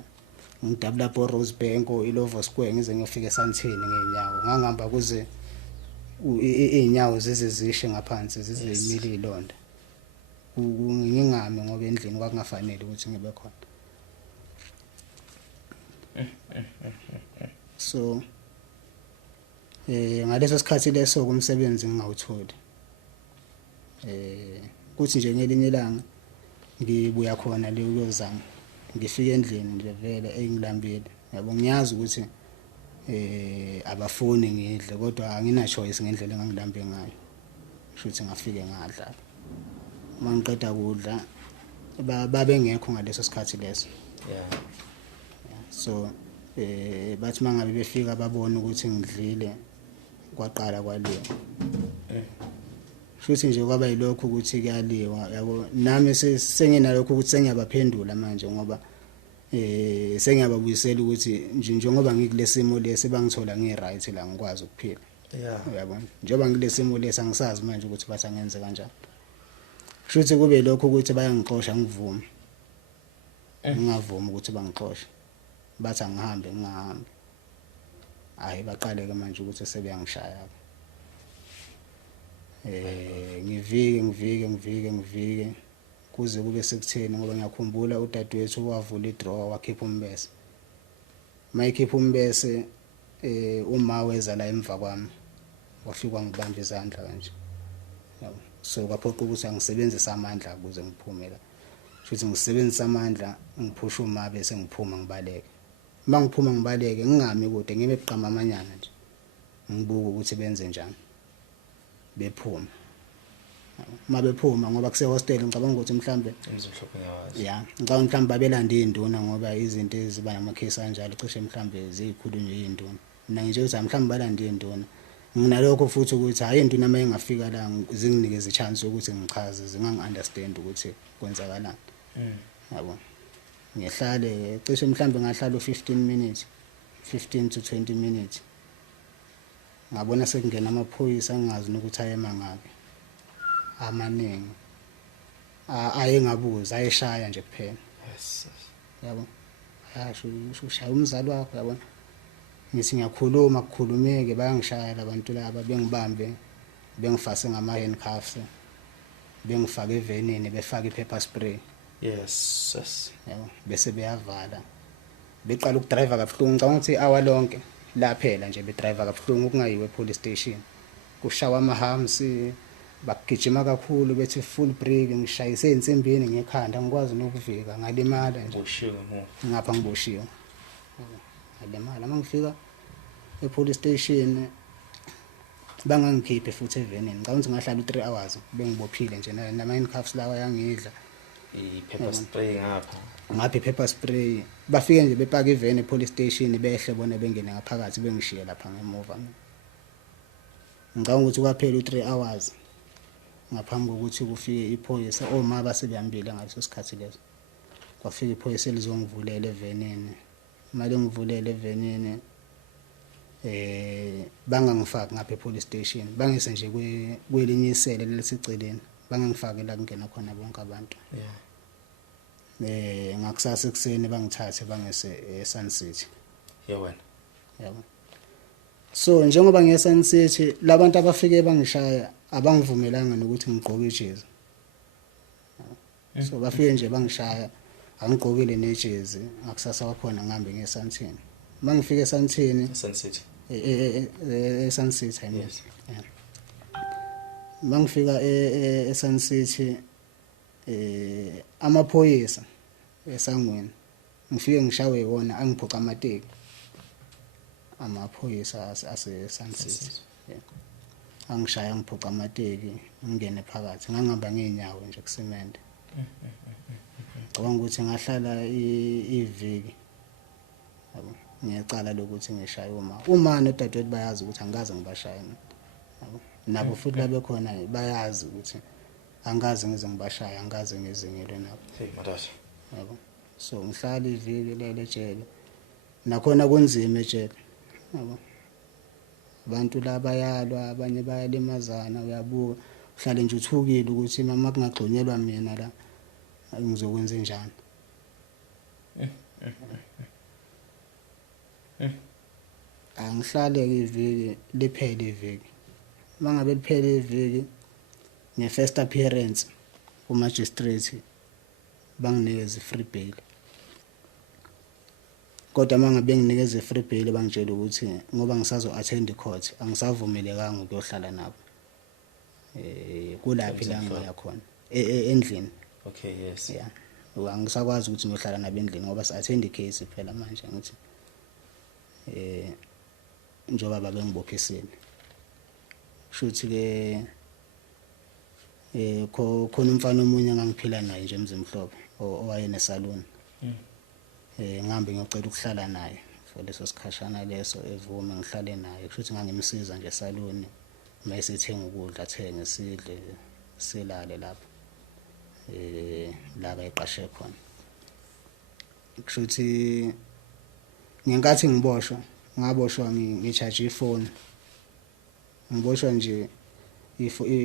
ngidabula lapho Rosebank o Illovo Square ngize ngiyofika eSandton ngenyawo ngangihamba kuze inyawo zizishe ngaphansi zizimile ilonda ngingami ngoba endlini kwakungafanele ukuthi ngibe khona so ngaleso sikhathi leso kumsebenzi ngingawutholi kuthi nje ngelinye ilanga ngibuya khona le uyozama ngifika endlini nje vele engilambile yabo ngiyazi ukuthi abafuni ngidle kodwa angina choice ngendlela engangilambe ngayo futhi ngafike ngadla mangiqeda kudla babengekho ngaleso sikhathi leso yeah so bathi mangabe befika babona ukuthi ngidlile kwaqala kwaliwa futhi nje kwaba yilokho ukuthi kuyaliwa yabo nami senginalokho ukuthi sengiyabaphendula manje ngoba sengiyababuyisela ukuthi njengoba ngikulesimo lesi bangithola ngiright la ngikwazi ukuphila yeah uyabona njengoba ngilesimo lesi angisazi manje ukuthi bathi angenze kanjani futhi kube lokho ukuthi bayangixosha ngivuma ngingavuma ukuthi bangixoshe bathi angihambe ngingahambi hayi baqale ke manje ukuthi sebeyangishaya ngivike kuze kube sekutheni ngoba ngiyakhumbula udadewethu wavula idrawer wakhipha umbese mayikhipha umbese uma weza la emva kwami wafika ngibamba izandla kanje yabo so kwaphoqa ukuthi angisebenzise amandla ukuze ngiphume la futhi ngisebenzisa amandla ngiphusha uma bese ngiphuma ngibaleke mangiphuma ngibaleke ngingami kude ngibe eqhama amanyana nje ngibuka ukuthi benze njani bephuma uma bephuma ngoba kuse hostel ngicabanga ukuthi mhlambe emzimhlophe ngiyawazi ya ngicabanga mhlambe babelanda induna ngoba izinto eziba namakhesi kanjalo cishe mhlambe zikhulunywe induna mina nje ukuthi mhlambe balanda induna nginalokho futhi ukuthi hayi induna uma ingafika la zinginikeze chance ukuthi ngichaze zingangi understand ukuthi kwenzakalani yabo ngihlale cishe mhlambe ngahlala u15 minutes 15 to 20 minutes ngabona sekungena amaphoyisa angazi ukuthi ayema ngabe amaningi ayengabuza ayeshaya nje kuphela yes yabo yasho ushaya umzali wakho yabo ngithi ngiyakhuluma kukhulumeke bayangishaya labantu laba bengibambe bengifase ngama handcuffs bengifaka evenini befaka ipaper spray yes yabo bese beyavala beqala ukudrive kabuhlungu ngicabanga ukuthi hour lonke laphela nje bedrive kabuhlungu ukungayiwe police station kushawa amahamsi bakugijima kakhulu bethi full break ngishayise insimbini ngekhanda ngikwazi nokuvika ngalimala nje boshiwe ngapha ngiboshiwe ngalimala mangifika epolice station bangangikhiphe futhi evenini ngicabanga ukuthi ngahlala u3 hours bengibophile nje nama handcuffs lawa yangidla i-pepper spray ngapha i-pepper spray bafike nje bepaka iveni epolice station behle bona bengene ngaphakathi bengishiye lapha ngemuva ngicabanga ukuthi kwaphela u3 hours ngaphambi kokuthi kufike iphoyisa oma basebehambile ngaleso sikhathi leso kwafika iphoyisa elizongivulela evenini manje ngivulela evenini bangangifaki ngapha epolice station bangise nje kwelinye isele lesiceleni bangangifaki la kungena khona bonke abantu ngakusasa ekseni bangithathe bangise eSun City wena yabo so njengoba ngeSun City labantu abafike bangishaya abangivumelanga nokuthi ngigqoke ijezi so bafike nje bangishaya angigqokile nejezi ngakusasa kwakhona ngihambe ngeSunton mangifika eSunton Sun City eSun City yes mangifika eSun City amaphoyisa esangweni ngifike ngishawe wona angiphuca amateki amaphoyisa aseSun City angishaya ngiphuca amateki ngingene phakathi ngangihamba ngeenyawo nje kusemende ngicabanga ukuthi ngahlala iviki yabo ngiyacala lokuthi ngishaye uma nodadewethu bayazi ukuthi angikaze ngibashaya yabo nabo futhi labekhona bayazi ukuthi angikaze ngize ngibashaya angikaze ngizingelwe nabo hey madasha yabo so ngihlala iviki lele ejele nakhona kunzima ejele yabo abantu laba bayalwa abanye bayalimazana uyabuka uhlale nje uthukile ukuthi mama kungagxonyelwa mina la ngizokwenza njani angihlale iviki liphele iviki mangabe liphele iviki nge-first appearance kumagistrate banginikeza free bail kodwa mangabe nginikeza free bail bangitshela ukuthi ngoba ngisazo attend court angisavumelekanga ukuyohlala nabo kulaphi la ngiya khona endlini okay yes yeah angisakwazi ukuthi ngiyohlala nabo endlini ngoba si attend case phela manje ngithi njoba babengibophisile shuthi ke khona umfana omunye engangiphila naye nje emzimhlophe owayene salon ngihambe ngiyocela ukuhlala naye for leso sikhashana leso evume ngihlale naye kushuthi ngangimsiza nje salon mayesithenga ukudla athenge sidle silale lapha la bayiqashe khona kushuthi ngenkathi ngiboshwa ngaboshwa ngicharge ifone ngiboshwa nje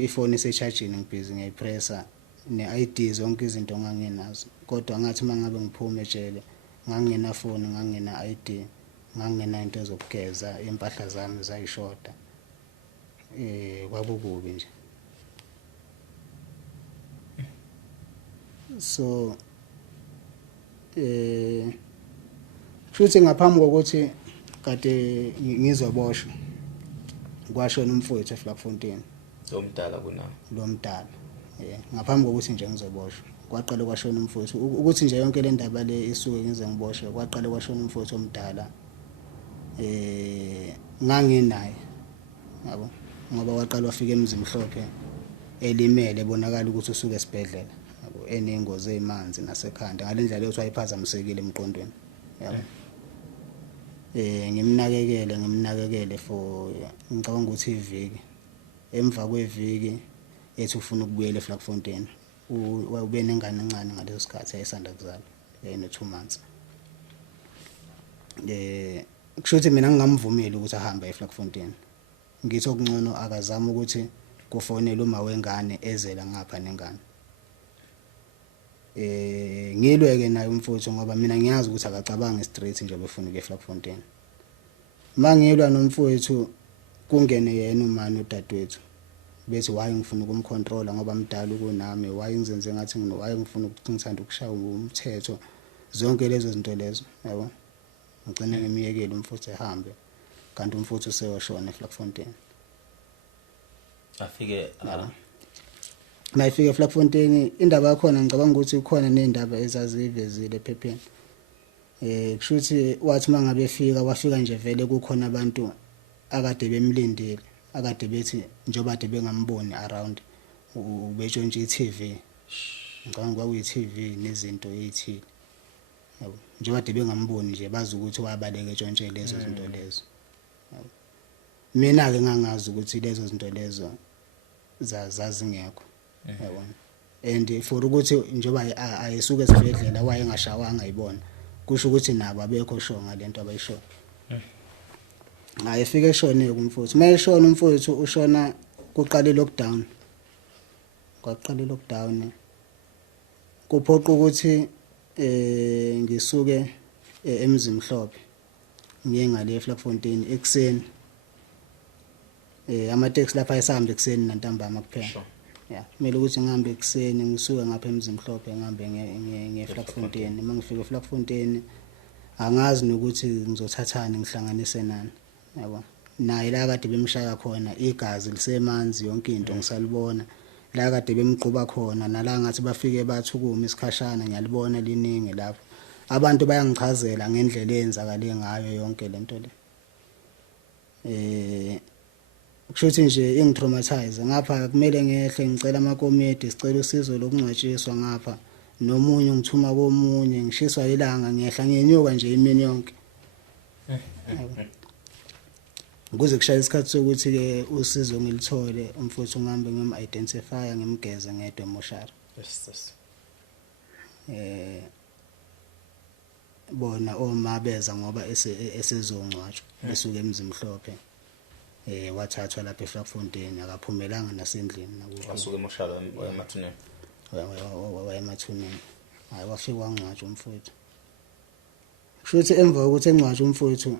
ifone isecharging ngibhizi ngiyayipressa ne-ID zonke izinto nganginazo kodwa ngathi mangabe ngiphuma ejele ngangena phone ngangena ID ngangena into ezokugeza impahla zami zayishoda kwakukubi nje so futhi ngaphambi kokuthi kade ngizoboshwa kwashona umfowethu eFlakfontein omdala kunawo lo mdala ngaphambi kokuthi nje ngizoboshwa kwaqala kwashona umfowethu ukuthi nje yonke le ndaba le isuke ngize ngiboshwe kwaqala kwashona umfowethu omdala nganginaye yabo ngoba waqala wafika emzimhlophe elimele ebonakala ukuthi usuke esibhedlela yabo enengozi ezimanzi nasekhanda ngalendlela leyo wayiphazamisekile emqondweni yabo ngimnakekele for ngicabanga ukuthi iviki emva kweviki ethi ufuna ukubuyela eFlakfontein ube nengane encane ngaleso sikhathi ayisanda kuzala no 2 months. Kusho ukuthi mina ngingamvumeli ukuthi ahambe eFlakfontein. Ngithi okungcono akazama ukuthi kufonele uma wengane ezela ngapha nengane. Ngilweke naye umfutho ngoba mina ngiyazi ukuthi akacabangi straight nje befuna ukuya eFlakfontein. Mangilwa nomfowethu kungene yena umani udadewethu. Bethi why ngifuna ukumcontrola ngoba mdala kunami, why ngizenze ngathi why ngifuna ukuthi ngithanda ukushaya umthetho. Zonke lezo zinto lezo, yabo. Ngicela ngimiyekele umfutho ehambe kanti umfutho useyoshona eFlakfontein. Afike Mayifike eFlakfontein indaba yakhona ngicabanga ukuthi ukhona nezindaba ezazivezile ephepheni. Kusho ukuthi wathi mangabe efika wafika nje vele kukhona abantu akade bemlindile, akade bethi njoba ade bengamboni around ubetshontshe iTV. Ngicabanga kwakuyi TV nezinto ezithile. Yabo. Njoba ade bengamboni nje bazi ukuthi wabaleke etshontshe lezo zinto lezo. Yabo. Mina ke ngangazi ukuthi lezo zinto lezo zazingekho. Yabona. And for ukuthi njoba ayisuke esibhedlela wayengashawanga ayibona. Kusho ukuthi nabo abekho sho ngalento abayisho. Ayefika eshone kumfuthu. Mayeshona umfuthu ushona kuqala lockdown. Kwaqala lockdown. Kuphoqa ukuthi ngisuke eMzimhlophe. Ngiye ngale eFlakfontein ekseni. Ama taxi lapha ayisahamba ekseni nantambama kuphela. Yeah, kumele ukuthi ngihambe ekseni ngisuke ngapha eMzimhlophe ngihambe ngeFlakfontein. Uma ngifika eFlakfontein angazi nokuthi ngizothathani ngihlanganise nani. Yabo. Naye la kade bemshaya khona igazi lisemanzi yonke into ngisalibona. La kade bemgquba khona nala ngathi bafike bathukuma isikhashana ngiyalibona liningi lapho. Abantu bayangichazela ngendlela eyenzakale ngayo yonke lento le. Kusho ukuthi nje ingitraumatize ngapha kumele ngehle ngicela amakomedi sicela usizo lokungcwatshiswa ngapha nomunye ngithuma komunye ngishiswa ilanga ngehla ngenyuka nje imini yonke. Ukuze kushaya isikhathi sokuthi ke usizo ngilithole umfuthu ngihambe ngim-identify ngimgeze ngedwe emoshari. Yes. Bona oma beza ngoba esezongcwatshwa besuke eMzimhlophe. Wathathwa lapha eFlakfontein akaphumelanga nasendlini nakubo. Wasuke emoshari emathuneni. Emathuneni. Hayi wafika wangcwatshwa umfuthu. Kusho ukuthi emva kokuthi engcwatshwa umfuthu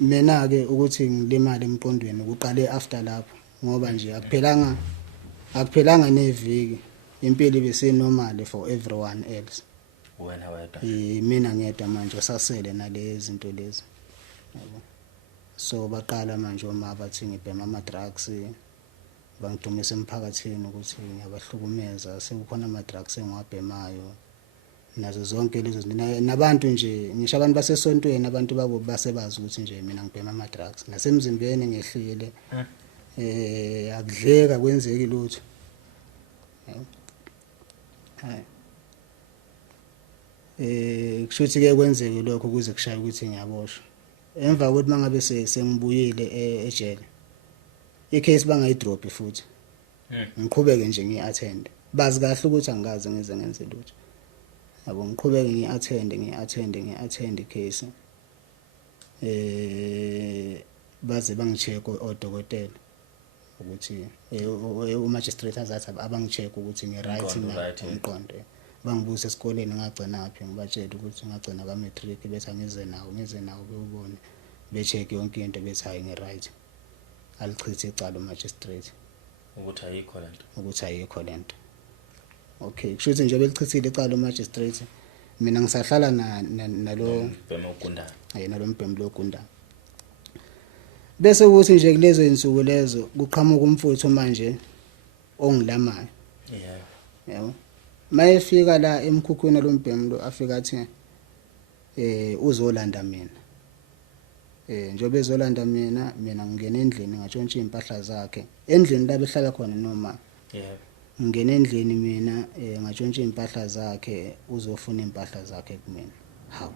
mina ke ukuthi ngilimale emqondweni ukuqale after lapho ngoba nje akuphelanga neviki impilo bese normal for everyone else. Wena wedwa. Mina ngedwa manje sasele nalezi zinto lezi. Yabo. So baqala manje uma bathi ngibhema ama drugs bangidumisa emphakathini ukuthi ngiyabahlukumeza sekukhona ama drugs engiwabhemayo nazo zonke lezo zinto nabantu nje ngisho abantu basesontweni abantu babo basebazi ukuthi nje mina ngibhema ama drugs nasemzimbeni ngehlile akudleka kwenzeki lutho. Hayi. Kusho ukuthi ke kwenzeke lokho kuze kushaya ukuthi ngiyaboshwa. Emva kokuthi mangabe sengibuyile ejele icase bangayidrop futhi ngiqhubeke nje ngiattend bazi kahle ukuthi angikaze ngize ngenze lutho. Yabo ngiqhubeke ngiattend icase baze bangicheck odokotela ukuthi umagistrate azathi abangicheck ukuthi ngi-right na umqondo. Bangibuza esikoleni ngagcinaphi ngibatshela ukuthi ngagcina ka matric bethi ngize nawo bewubone becheck yonke into bethi hayi ngi-right. Alichithe icala umagistrate ukuthi ayikho lento. Okay, kusho ukuthi nje belichithile icala umagistrate mina ngisahlala nalo mbhemo ogundana. Nalo mbhemo logundana. Bese ukuthi nje kulezo insuku lezo kuqhamuka umfutho manje ongilamayo. Yeah. Yabo. Mayefika la emkhukhwini lo mbhemo lo afika athi uzolanda mina. Njobe ezolanda mina ngingena endlini ngatshontsha impahla zakhe. Endlini la behlala khona noma. Yeah. Ngingena endlini mina ngatshontsha impahla zakhe uzofuna impahla zakhe kumina. Hawu.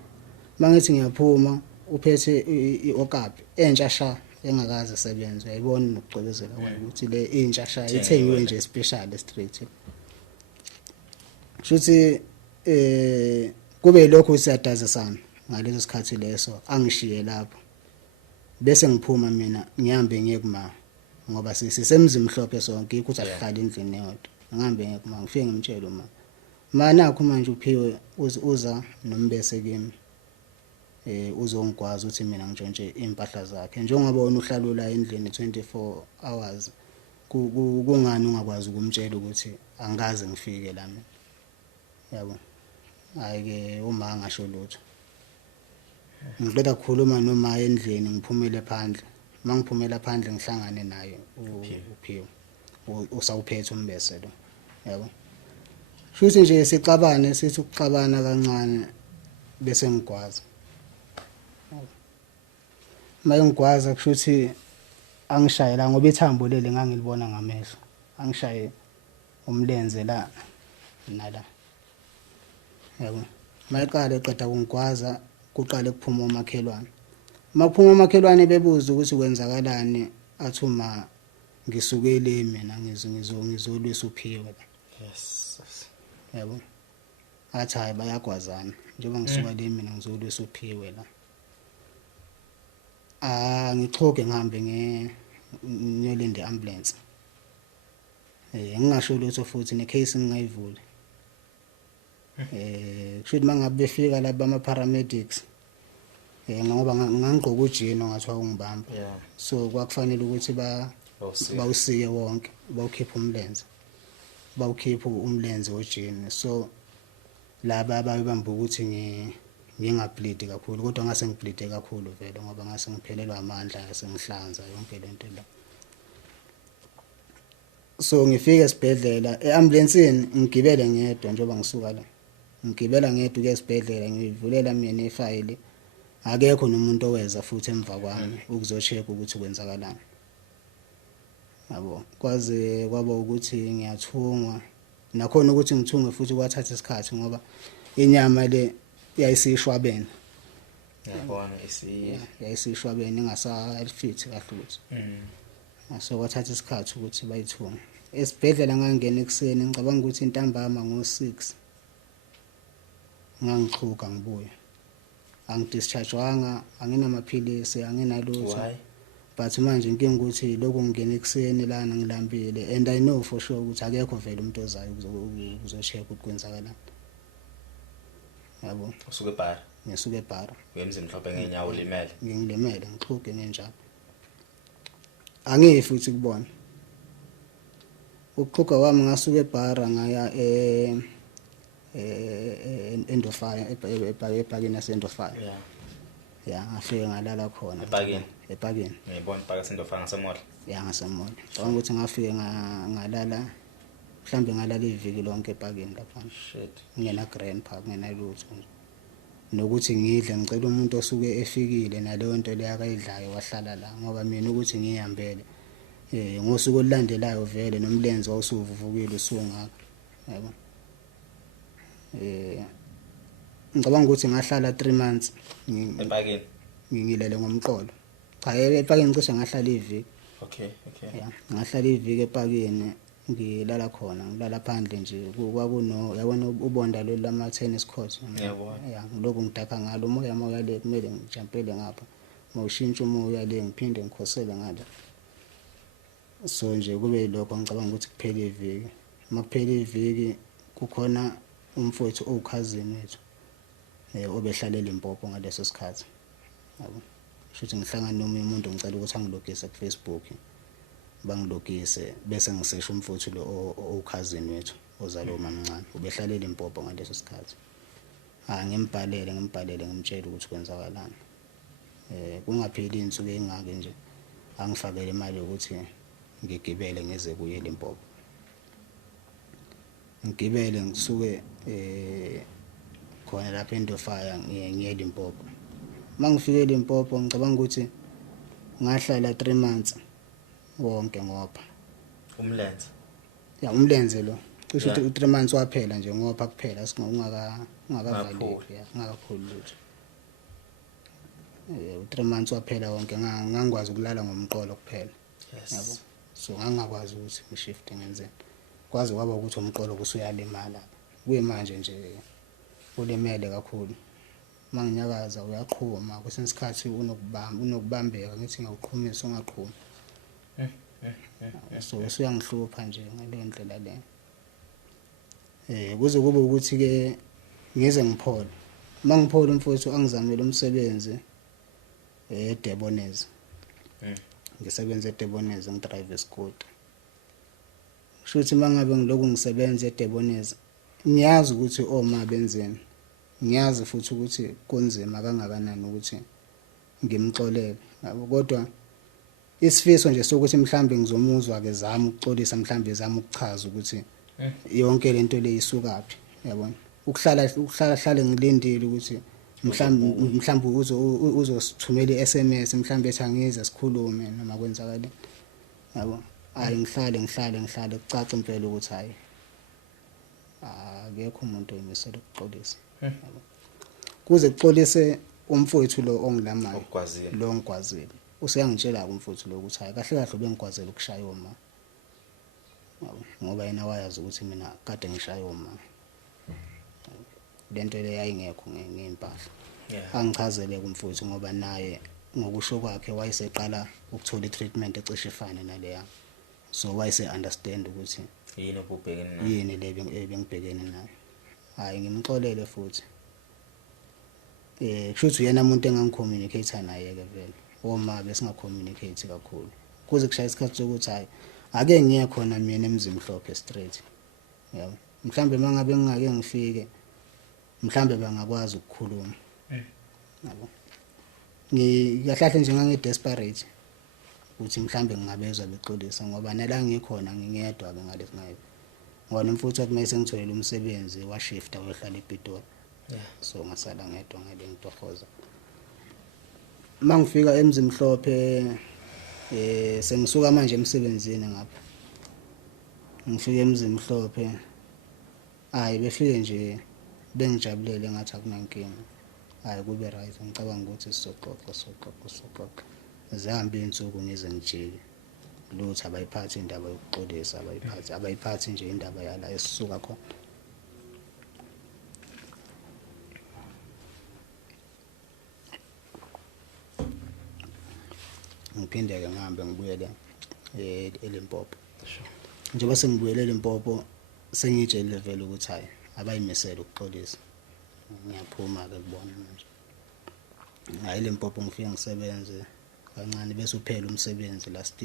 Mangithi ngiyaphuma uphethe iokapi entsha sha engakaze sebenze uyayibona nokucebezela kwayo ukuthi le entsha sha ithengiwe nje special street. Shuthi kube lokho siyadazisana ngaleso sikhathi leso angishiye lapho. Bese ngiphuma mina ngihambe ngiye kuma ngoba sisemzini mhlophe sonke ukuthi asihlala endlini eyodwa. Ngihambe ngiye kuma ngifike ngimtshele mana nakho manje uphiwe uza nombese kimi. Uzongikwazi ukuthi mina ngitshontshe impahla zakhe njengoba wona uhlala la endlini 24 hours kungani ungakwazi ukumtshela ukuthi angikaze ngifike la mina yabo ayike uma ngasho lutho ngiqeda ukukhuluma noma endlini ngiphumele phandle mangiphumela phandle ngihlangane naye uphiwe usawuphethe umbese lo yabo futhi nje sixabane sithi ukuxabana kancane bese ngigwaza mayengigwaza kushuthi angishayela ngoba ithambo leli ngangilibona ngamehlo angishaye umlenze la nala yabo mayiqala eqeda kungigwaza kuqale kuphuma umakhelwane makuphuma umakhelwane bebuza ukuthi kwenzakalani athuma ngisukele mina ngizolwisa uphiwe yes yabo athi hayi bayagwazana njengoba ngisuka le mina ngizolwisa uphiwe la ngixhoke ngihambe ngiyolinde ambulance ngingasho lutho futhi necase ngingayivuli kushuthi mangabe befika laba ama paramedics ngoba ngangigqoka ujino ngathiwa ungibamba so kwakufanele ukuthi bawusike wonke bawukhipha umlenze bawukhipha umlenze ojini so laba abayibamba ukuthi ngingableed kakhulu kodwa ngase ngibleed kakhulu vele ngoba ngase ngiphelelwa amandla ngase ngihlanza yonke lento la so ngifike esibhedlela eambulanceni ngigibele ngedwa njengoba ngisuka la ngigibela ngedwa esibhedlela ngivulela mina ifile akekho nomuntu oweza futhi emva kwami ukuzocheck ukuthi kwenzakalani yabo kwaze kwaba ukuthi ngiyathungwa nakhona ukuthi ngithungwe futhi kwathatha isikhathi ngoba inyama le yayisishwabene yabona yayisishwabene ingasafit kahle ukuthi so kwathatha isikhathi ukuthi bayithunge esibhedlela ngangena ekseni ngicabanga ukuthi intambama ngo6 ngangixhuka ngibuya angidischargewanga anginamaphilisi anginalutho but manje inkinga ukuthi lokho ngingena ekseni lana ngilambile and I know for sure ukuthi akekho vele umuntu ozayo uzocheck ukuthi kwenzakalani yabo usuke eBhara ngisuke eBhara uyemzini mhlawumbe ngenyawo ulimele ngilimele ngixhuge ngenjalo angiyi futhi kubona ukuxhuga wami ngasuka eBhara ngaya endofaya ephakeni yaseNdofaya ngafike ngalala khona ephakeni ngibona iphaka yaseNdofaya ngasemola ngasemola ngicabanga ukuthi ngafike ngalala mhlambe ngalala iviki lonke ephakeni lapha ngena Grand Park ngena lutho nokuthi ngidle ngicela umuntu osuke efikile naleyo nto le akayidlayo wahlala la ngoba mina ukuthi ngiyihambele ngosuku olulandelayo vele nomlenze wawusuvuvukile usungaka yabo ngicabanga ukuthi ngahlala 3 months ephakeni ngilele ngomqolo cha ephakeni ngicishe ngahlala iviki okay ngahlala iviki ephakeni ngilala khona ngilala phandle nje kwakuno yabona ubonda lo lama tennis court ngiloko ngidaka ngalo umoya le kumele ngijampele ngapha mawushintsha umoya le ngiphinde ngikhosele ngala so nje kube lokho ngicabanga ukuthi kuphele iviki makuphele iviki kukhona umfowethu owukhazini wethu obehlalela impopo ngaleso sikhathi yabo futhi ngihlangana nomunye umuntu ngicela ukuthi angilogise ku Facebook bangilogise bese ngisesha umfowethu lo owukhazini wethu ozalo mamncane ubehlalela impopo ngaleso sikhathi ngimbhalele ngimtshela ukuthi kwenzakalani kungapheli insuku engake nje angifakele imali ukuthi ngigibele ngize kuye Limpopo ngigibele ngisuke khona lapha eNdofaya ngiye Limpopo mangifike Limpopo ngicabanga ukuthi ngahlala 3 months wonke ngopha umlenze umlenze lo cishe 3 months waphela nje ngopha kuphela ungakavaleki ngakakhulu lutho 3 months waphela wonke ngangikwazi ukulala ngomqolo kuphela yabo so ngangakwazi ukuthi ngishift ngenzeni kwaze kwaba ukuthi umqolo kusuyalimala kuyimanje nje ulimele kakhulu manginyakaza uyaqhuma kwesinye isikhathi unokubambeka ngithi ngawuqhumisa ungaqhumi so usuyangihlupha nje ngaleyo ndlela le kuze kube ukuthi ke ngize ngiphole mangiphola umfowethu angizamele umsebenzi eDebonezi ngisebenza eDebonezi ngidrive scooter shothi mangabe ngiloku ngisebenza eDebonezi ngiyazi ukuthi oma benzeni ngiyazi futhi ukuthi kunzima kangakanani ukuthi ngimxolele kodwa isifiso nje sokuthi mhlambe ngizomuzwa ke zama ukuxolisa mhlambe zama ukuchaza ukuthi yonke lento le isukaphi yabona ukuhlala ngilindile ukuthi mhlambe uzosithumela iSMS mhlambe ethi angize sikhulume noma kwenzakala yabo hayi ngihlale kucace impela ukuthi hayi akekho umuntu oyimisela ukuxolisa kuze kuxolise umfowethu lo ongilamayo lo ongigwazile useyangitshela umfowethu lo ukuthi hayi kahle kahle bengigwazela ukushaya oma ngoba yena wayazi ukuthi mina kade ngishaya oma lento le yayingekho ngempahla angichazele kumfowethu ngoba naye ngokusho kwakhe wayeseqala ukuthola itreatment ecishe ifane naleya so wayese understand ukuthi yini obubhekene nayo yini le bengibhekene nayo hayi ngimxolele futhi kusho yena umuntu engangicommunicate naye ke vele oma besinga communicate kakhulu kuze kushaya isikhathi sokuthi hayi ake ngiye khona mina emzimhlophe straight yabo mhlambe mangabe ngingake ngifike mhlambe bangakwazi ukukhuluma yabo ngiyahlahle nje ngange desperate ukuthi mhlambe ngingabezwa bexolisa ngoba nala ngikhona ngingedwa ke ngalesi ngayo ngoba nomfuthu wathi mayise ngitholele umsebenzi wa shift awehlala ePitori so ngasala ngedwa ngale ngitohoza mangifika emzimhlophe sengisuka manje emsebenzini ngapha ngifike emzimhlophe hayi befike nje bengijabulele ngathi akunankinga hayi kube right ngicabanga ukuthi sizoxoxa zihambe insuku ngize ngijike lutho abayiphathi indaba yokuxolisa abayiphathi nje indaba yala esisuka khona ngiphinde ke ngihambe ngibuyele eLimpopo njengoba sengibuyele eLimpopo sengijele level ukuthi hayi abayimisela ukuxolisa ngiyaphuma ke kubona manje hayi eLimpopo ngifike ngisebenze kancane bese uphela umsebenzi last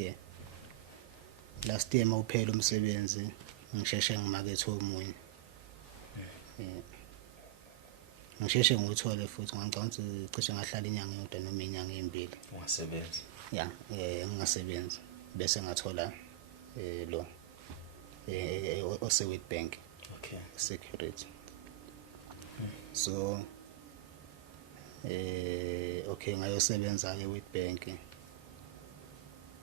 year mawuphela umsebenzi ngisheshe ngimakethe omunye ngisheshe ngithole futhi ngicabanga ukuthi cishe ngahlala inyanga yodwa noma inyanga ezimbili ungasebenzi ngingasebenzi bese ngathola lo oseWitbank security so okay ngayosebenza ke eWitbank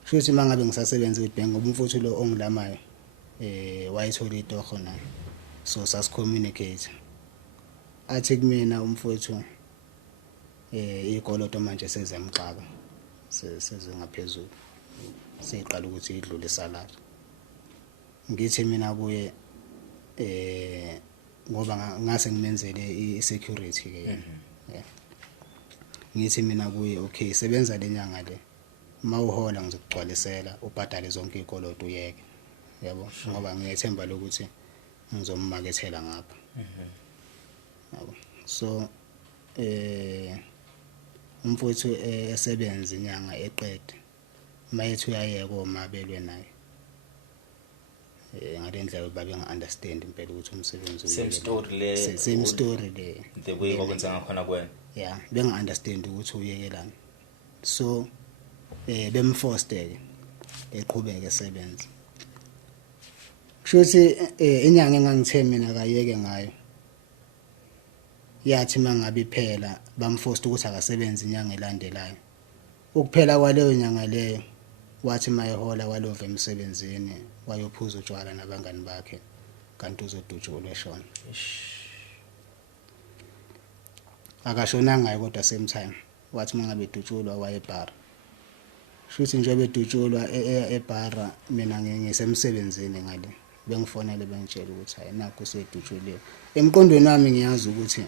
futhi mangabe ngisasebenza eWitbank ngoba umfuthu lo ongilamayo wayithola itoho naye so sasicommunicate athi kumina umfuthu ikoloto manje sezemxaka sezingaphezulu seyiqala ukuthi idlule salary ngithi mina kuye ngoba ngase ngimenzele i-security ke yena ngithi mina kuye okay sebenza lenyanga le mawuhola ngizokugcwalisela ubhadale zonke ikoloto uyeke yabo ngoba ngiyethemba lokuthi ngizommakethela ngapha yabo so umfowethu esebenza inyanga eqede mayethu uyayeka omabelwe naye ngalendlela babe nga-understand impela ukuthi umsebenzi same story le the way okwenza ngakhona kwena benga-understand ukuthi uyekelani so bemforced eqhubeke esebenza kushuthi inyanga engangithe mina kayeke ngayo yathi mangabe iphela bamforced ukuthi akasebenze inyanga elandelayo ukuphela kwaleyo nyanga leyo wathi mayehola walova emsebenzini wayophuza utshwala nabangani bakhe kanti uzodutshulwa eshona akashonanga ngayo kodwa same time wathi mangabe edutshulwa wayebar futhi nje bedutshulwa ebar mina ngisemsebenzini ngale bengifonele bengitshela ukuthi hayi nakho sedutshuliwe emqondweni wami ngiyazi ukuthi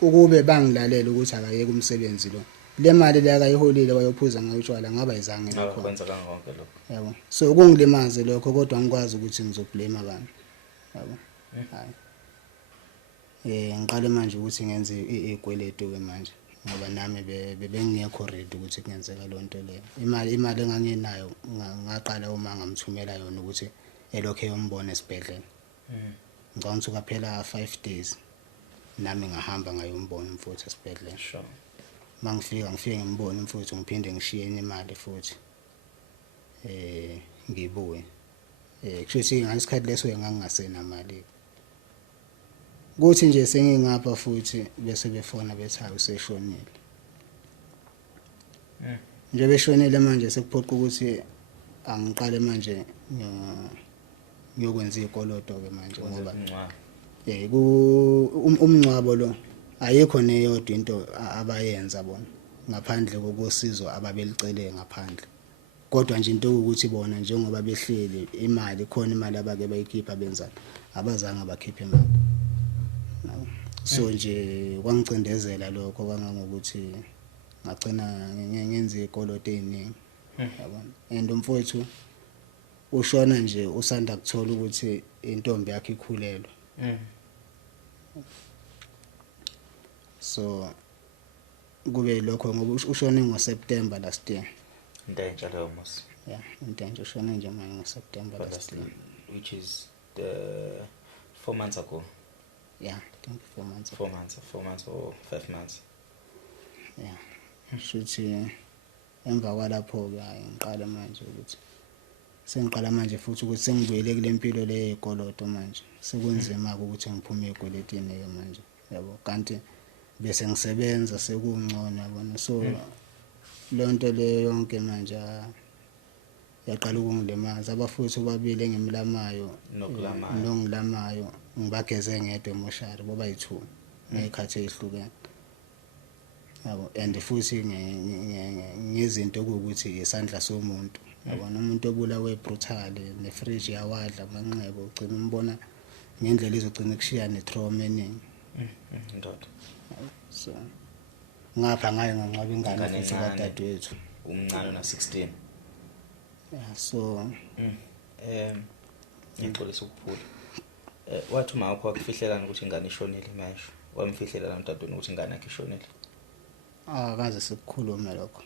ukube bangilalela ukuthi akayeke umsebenzi lo le mali le akayiholile wayophuza ngayo utshwala ngaba izange ngakho kwenza kangonke lokho yabo so kungilimaze lokho kodwa ngikwazi ukuthi ngizoblame abantu yabo hayi ngiqale manje ukuthi ngenze izikweletu ke manje ngoba nami bengekho ready ukuthi kungenzeka lonto leyo imali enganginayo ngaqala uma ngamthumela yona ukuthi elokho eyombona esibhedlela ngicabanga ukuthi kaphela 5 days nami ngahamba ngayombona mfuthu esibhedlela sure ngifike ngimbone mfuthu ngiphinde ngishiye imali futhi ngibuye kushuthi ngesikhathi leso ngangingasena mali kuthi nje sengingapha futhi bese befona bethi hayi useshonile nje beshonile manje sekuphoqa ukuthi angiqale manje ngiyokwenza izikolodo ke manje ngoba umncwabo lo ayikho neyodwa into abayenza bona ngaphandle kokosizo ababelicele ngaphandle kodwa nje into ukuthi bona njengoba behleli imali khona imali abake bayikhipha benzana abazange bakhiphe imali so nje kwangicindezela lokho kangangokuthi ngagcina ngenza izikolodo eziningi yabona and umfowethu ushona nje usanda kuthola ukuthi intombi yakhe ikhulelwe so kube lokho ngoba ushone ngoSeptember last year into entsha leyo mos yeah into nje ushone nje manje ngoSeptember last year which is the 4 months ago yeah I think 4 months 4 months or 5 months yeah shuthi emva kwalapho ke ngiqala manje ukuthi sengiqala manje futhi ukuthi sengibuyele kule mpilo le yekolodo manje sekunzima ukuthi ngiphume egweletini ke manje yabo kanti bese ngisebenza sekungcono yabona so lonto le yonke manje yaqala ukungilimaza abafuthi babili engimlamayo nongilamayo ngibageze ngedwa emoshari boba yi2 ngekhathi ezihlukene yabo and futhi ngezinto ukuthi isandla somuntu yabona umuntu obulawe brutal nefridge yawadla amanxeba ugcina umbona ngendlela izogcina kushiya netrauma eningi ndoda so ngapha ngaye nganqaba ingane futhi kadadewethu umncane na 16 yeah so ngixolisa ukuphula wathi uma wakho akufihlelana ukuthi ingane ishonile manje wamfihlela namntadweni ukuthi ingane yakhe ishonile akaze sikukhulume lokho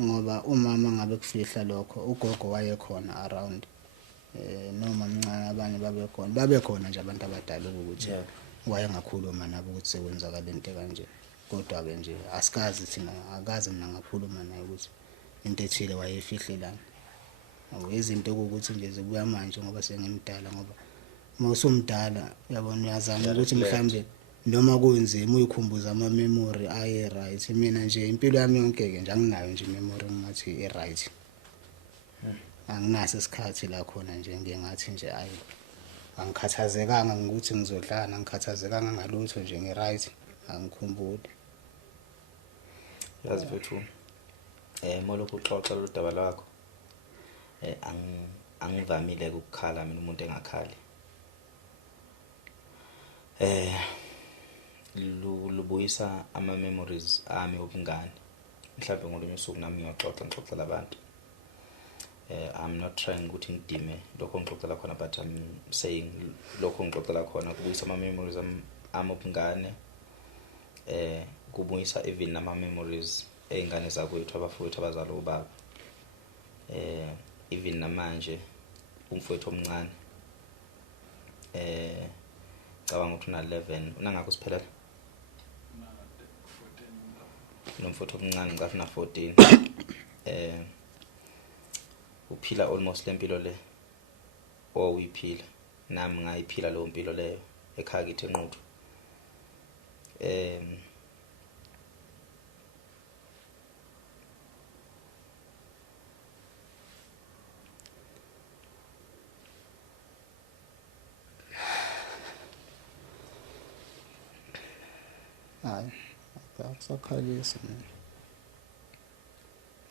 ngoba umama ngabe kufihla lokho ugogo wayekhona around noma mncane abanye babekhona nje abantu abadala ukuthi wayengakhuluma nabo ukuthi sekwenzakala into kanje kodwa ke nje asikazi thina akaze mina ngakhuluma naye ukuthi into ethile wayefihlelana izinto ukuthi nje zibuya manje ngoba sengimdala ngoba mawusumdala yabona uyazama ukuthi mhlambe noma kunzima uyikhumbuza ama memory aye right mina nje impilo yami yonke ke nje anginayo nje memory ngathi i right anginaso isikhathi la khona nje ngingathi nje ayi angikhathazekanga ngokuthi ngizodlana ngikhathazekanga ngalutho nje ngi right angikhumbuli yazi mfethu molokhu uxoxa lo daba lakho angivamile ukukhala mina umuntu engakhali lubuyisa ama memories ami obungane mhlawumbe ngolunye usuku nami ngiyoxoxa labantu I'm not trying ukuthi ngidime lokho ngixoxela khona but I'm saying lokho ngixoxela khona kubuyisa ama memories ami obungane kubuyisa even nama memories eingane zakwethu abafowethu abazali ubaba even namanje umfowethu omncane cabanga ukuthi una 11 unangakho siphelele nomfowethu omncane ngathi na 14 uphila almost lempilo le oyiphila nami ngayiphila lo mpilo leyo ekhaya kithi enquthu hayi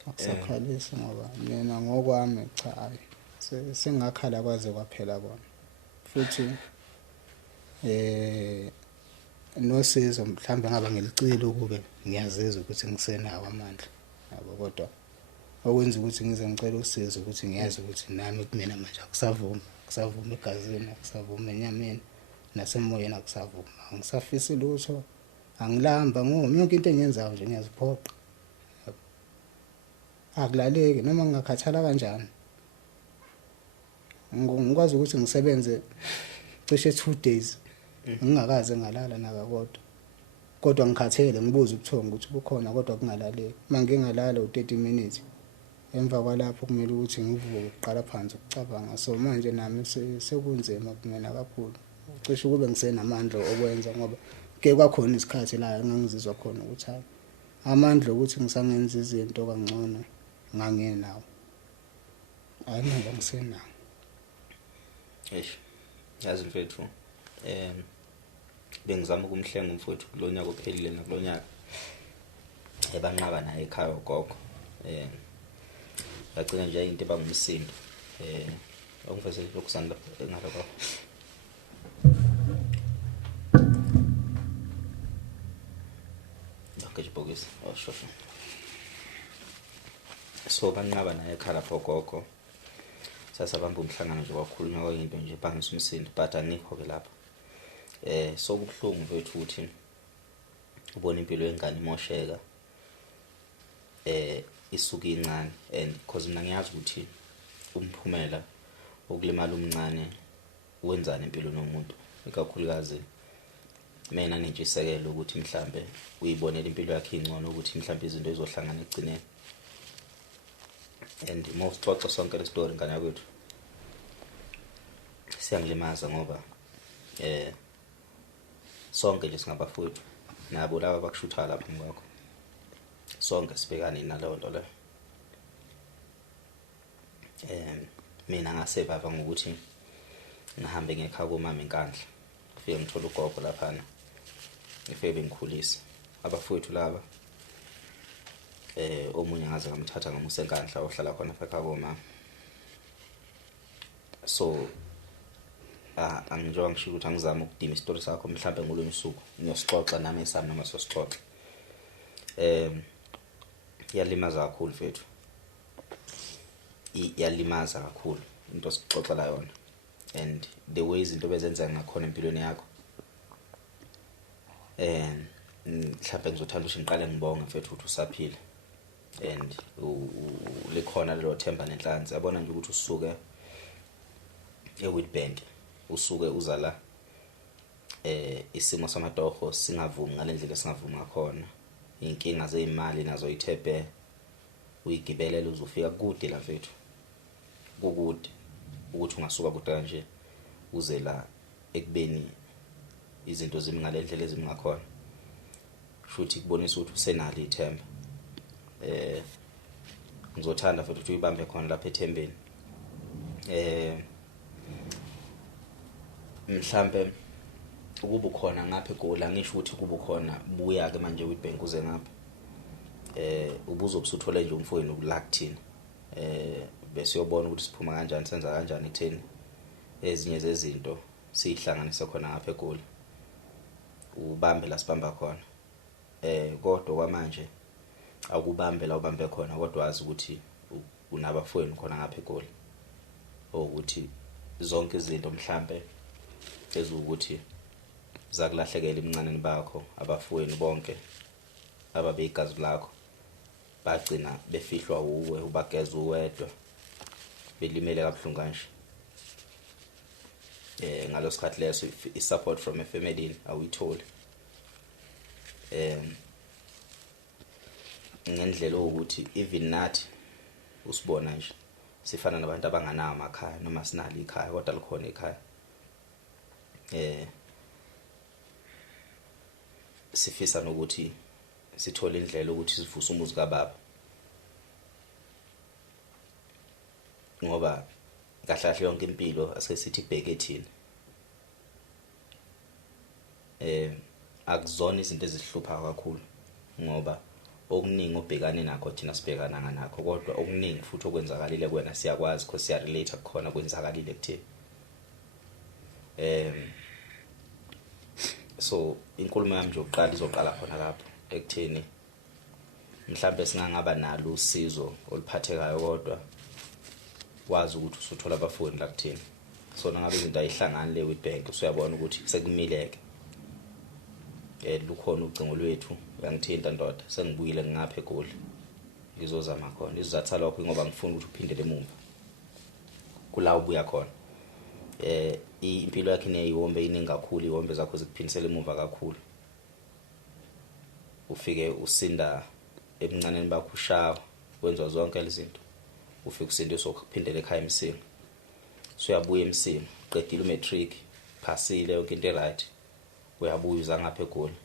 akusakhalisi ngoba mina ngokwami cha hayi sengakhala kwaze kwaphela kona futhi nosizo mhlawumbe ngaba ngilicile ukube ngiyazizwa ukuthi ngisenawo amandla yabo, kodwa okwenza ukuthi ngize ngicela usizo ukuthi ngiyazi ukuthi nami kumina manje akusavuma egazini, akusavuma enyameni nasemoyeni, akusavuma, angisafisi lutho, angilamba ngoba yonke into engiyenzayo nje ngiyaziphoqa, akulaleki noma ngingakhathala kanjani. Ngikwazi ukuthi ngisebenze cishe 2 days ngingakaze ngalala naka, kodwa ngikhathele, ngibuza ubuthongo ukuthi bukhona kodwa kungalaleki. Manje ngingalala u30 minutes, emva kwalapho kumele ukuthi ngivuke uqala phansi ukucabanga. So manje nami sekunzima kumina kakhulu, cishe kube ngisenamandla okwenza, ngoba ke kwakhona isikhathi la engangizizwa khona ukuthi hayi amandla ukuthi ngisangenza izinto kangcono ngangenawo, hayi manje ngisenawo. Yazi mfethu, bengizama ukumhlenga umfowethu kulo nyaka ophelile nakulo nyaka, banqaba naye ekhaya ugogo, yagcina nje into ebangumsindo, ongivese lokusanda engalo kwakho. Okay, ibhokisi shosho. So banqaba naye ekhaya lapho ugogo, sasabamba umhlangano nje kwakhulunywa kwayinto nje bangisa umsindo, but angikho ke lapha. So kubuhlungu mfethu ukuthi ubona impilo yengane imosheka, isuka incane, and because mina ngiyazi ukuthi umphumela okulimala umncane wenzani empilweni yomuntu, ikakhulukazi mina nentshisekelo ukuthi mhlambe uyibonela impilo yakhe ingcono ukuthi mhlambe izinto ezohlangana egcineni. And most xoxa sonke le story ngane yakwethu siyangilimaza ngoba sonke nje singabafowethu nabo laba bakushutha lapha ngakho, sonke sibhekane naleyo nto leyo. Mina ngasevayiva ngokuthi ngihambe ngekhaya komama eNkandla, ngifike ngithola ugogo laphana, ngifike bengikhulisa abafowethu laba. Omunye ngaze ngamthatha ngamusa eNkandla ohlala khona ekhaya komama. So angijowa ngisho ukuthi angizama ukudima isitori sakho mhlambe ngolunye usuku ngiyosixoxa nami esami noma sosixoxa. Yalimaza kakhulu mfethu, yalimaza kakhulu into sixoxela yona, and the way izinto bezenza ngakhona empilweni yakho. Mhlambe ngizothanda ukuthi ngiqale ngibonge mfethu ukuthi usaphile, and likhona lelo themba nenhlanzi. Yabona nje ukuthi usuke eWitbank, usuke uzala isimo samatoho singavumi ngalendlela singavumi ngakhona, inkinga zeimali nazo ithebe, uyigibelele uzofika kude la mfethu, kukude ukuthi ungasuka kude kanje uze la ekubeni izinto zimi ngalendlela ezimi ngakhona, futhi kubonisa ukuthi usenalo ithemba. Ngizothanda futhi ukuthi uyibambe khona lapha ethembeni. Mhlambe ukuba khona ngapha eGoli, ngisho ukuthi kuba khona buya ke manje eWitbank uze ngapha, ubuzobusuthola nje umfowenu la kuthina, bese uyobona ukuthi siphuma kanjani, senza kanjani ekutheni ezinye zezinto sihlanganise khona ngapha eGoli, ubambe la sibamba khona. Kodwa kwamanje akubambe la ubambe khona, kodwa wazi ukuthi unabafowenu khona ngapha eGoli, ukuthi zonke izinto mhlambe ezukuthi zakulahlekela emncaneni bakho, abafowenu bonke ababeyigazi lakho bagcina befihlwa uwe, ubageza uwedwa, belimele kabuhlungu kanje. Ngalosikhathi leso i-support from efamily awuyitholi, ngendlela ukuthi even nathi usibona nje sifana nabantu abanganawo amakhaya noma sinalo ikhaya kodwa likhona ikhaya. Sifisa nokuthi sithole indlela ukuthi sivuse umuzi kaBaba, ngoba kahle kahle yonke impilo asesithi ibheke thina. Akuzona izinto ezihlupha kakhulu ngoba okuningi obhekane nakho thina sibhekana nakho, kodwa okuningi futhi okwenzakalile kuwena siyakwazi because siya relate akukhona kwenzakalile kuthina. So inkulumo yami nje yokuqala izoqala khona lapho ekutheni mhlambe singangaba nalo usizo oluphathekayo kodwa wazi ukuthi usuthola abafundi la kuthina sona ngabe izinto ayihlangani le Witbank usuyabona ukuthi sekumileke lukhona ucingo lwethu uyangithinta ndoda sengibuyile ngapha eGoli ngizozama khona izathu lokho ngoba ngifuna ukuthi uphindele emuva kula ubuya khona impilo yakhe neyiwombe iningi kakhulu iwombe zakho zikuphindisela emuva kakhulu ufike usinda ebuncaneni bakho ushawa wenza zonke lezinto ufike usinde sokuphindela ekhaya eMsini uyabuya eMsini uqedile umatric phasile yonke into right uyabuya uza ngapha eGoli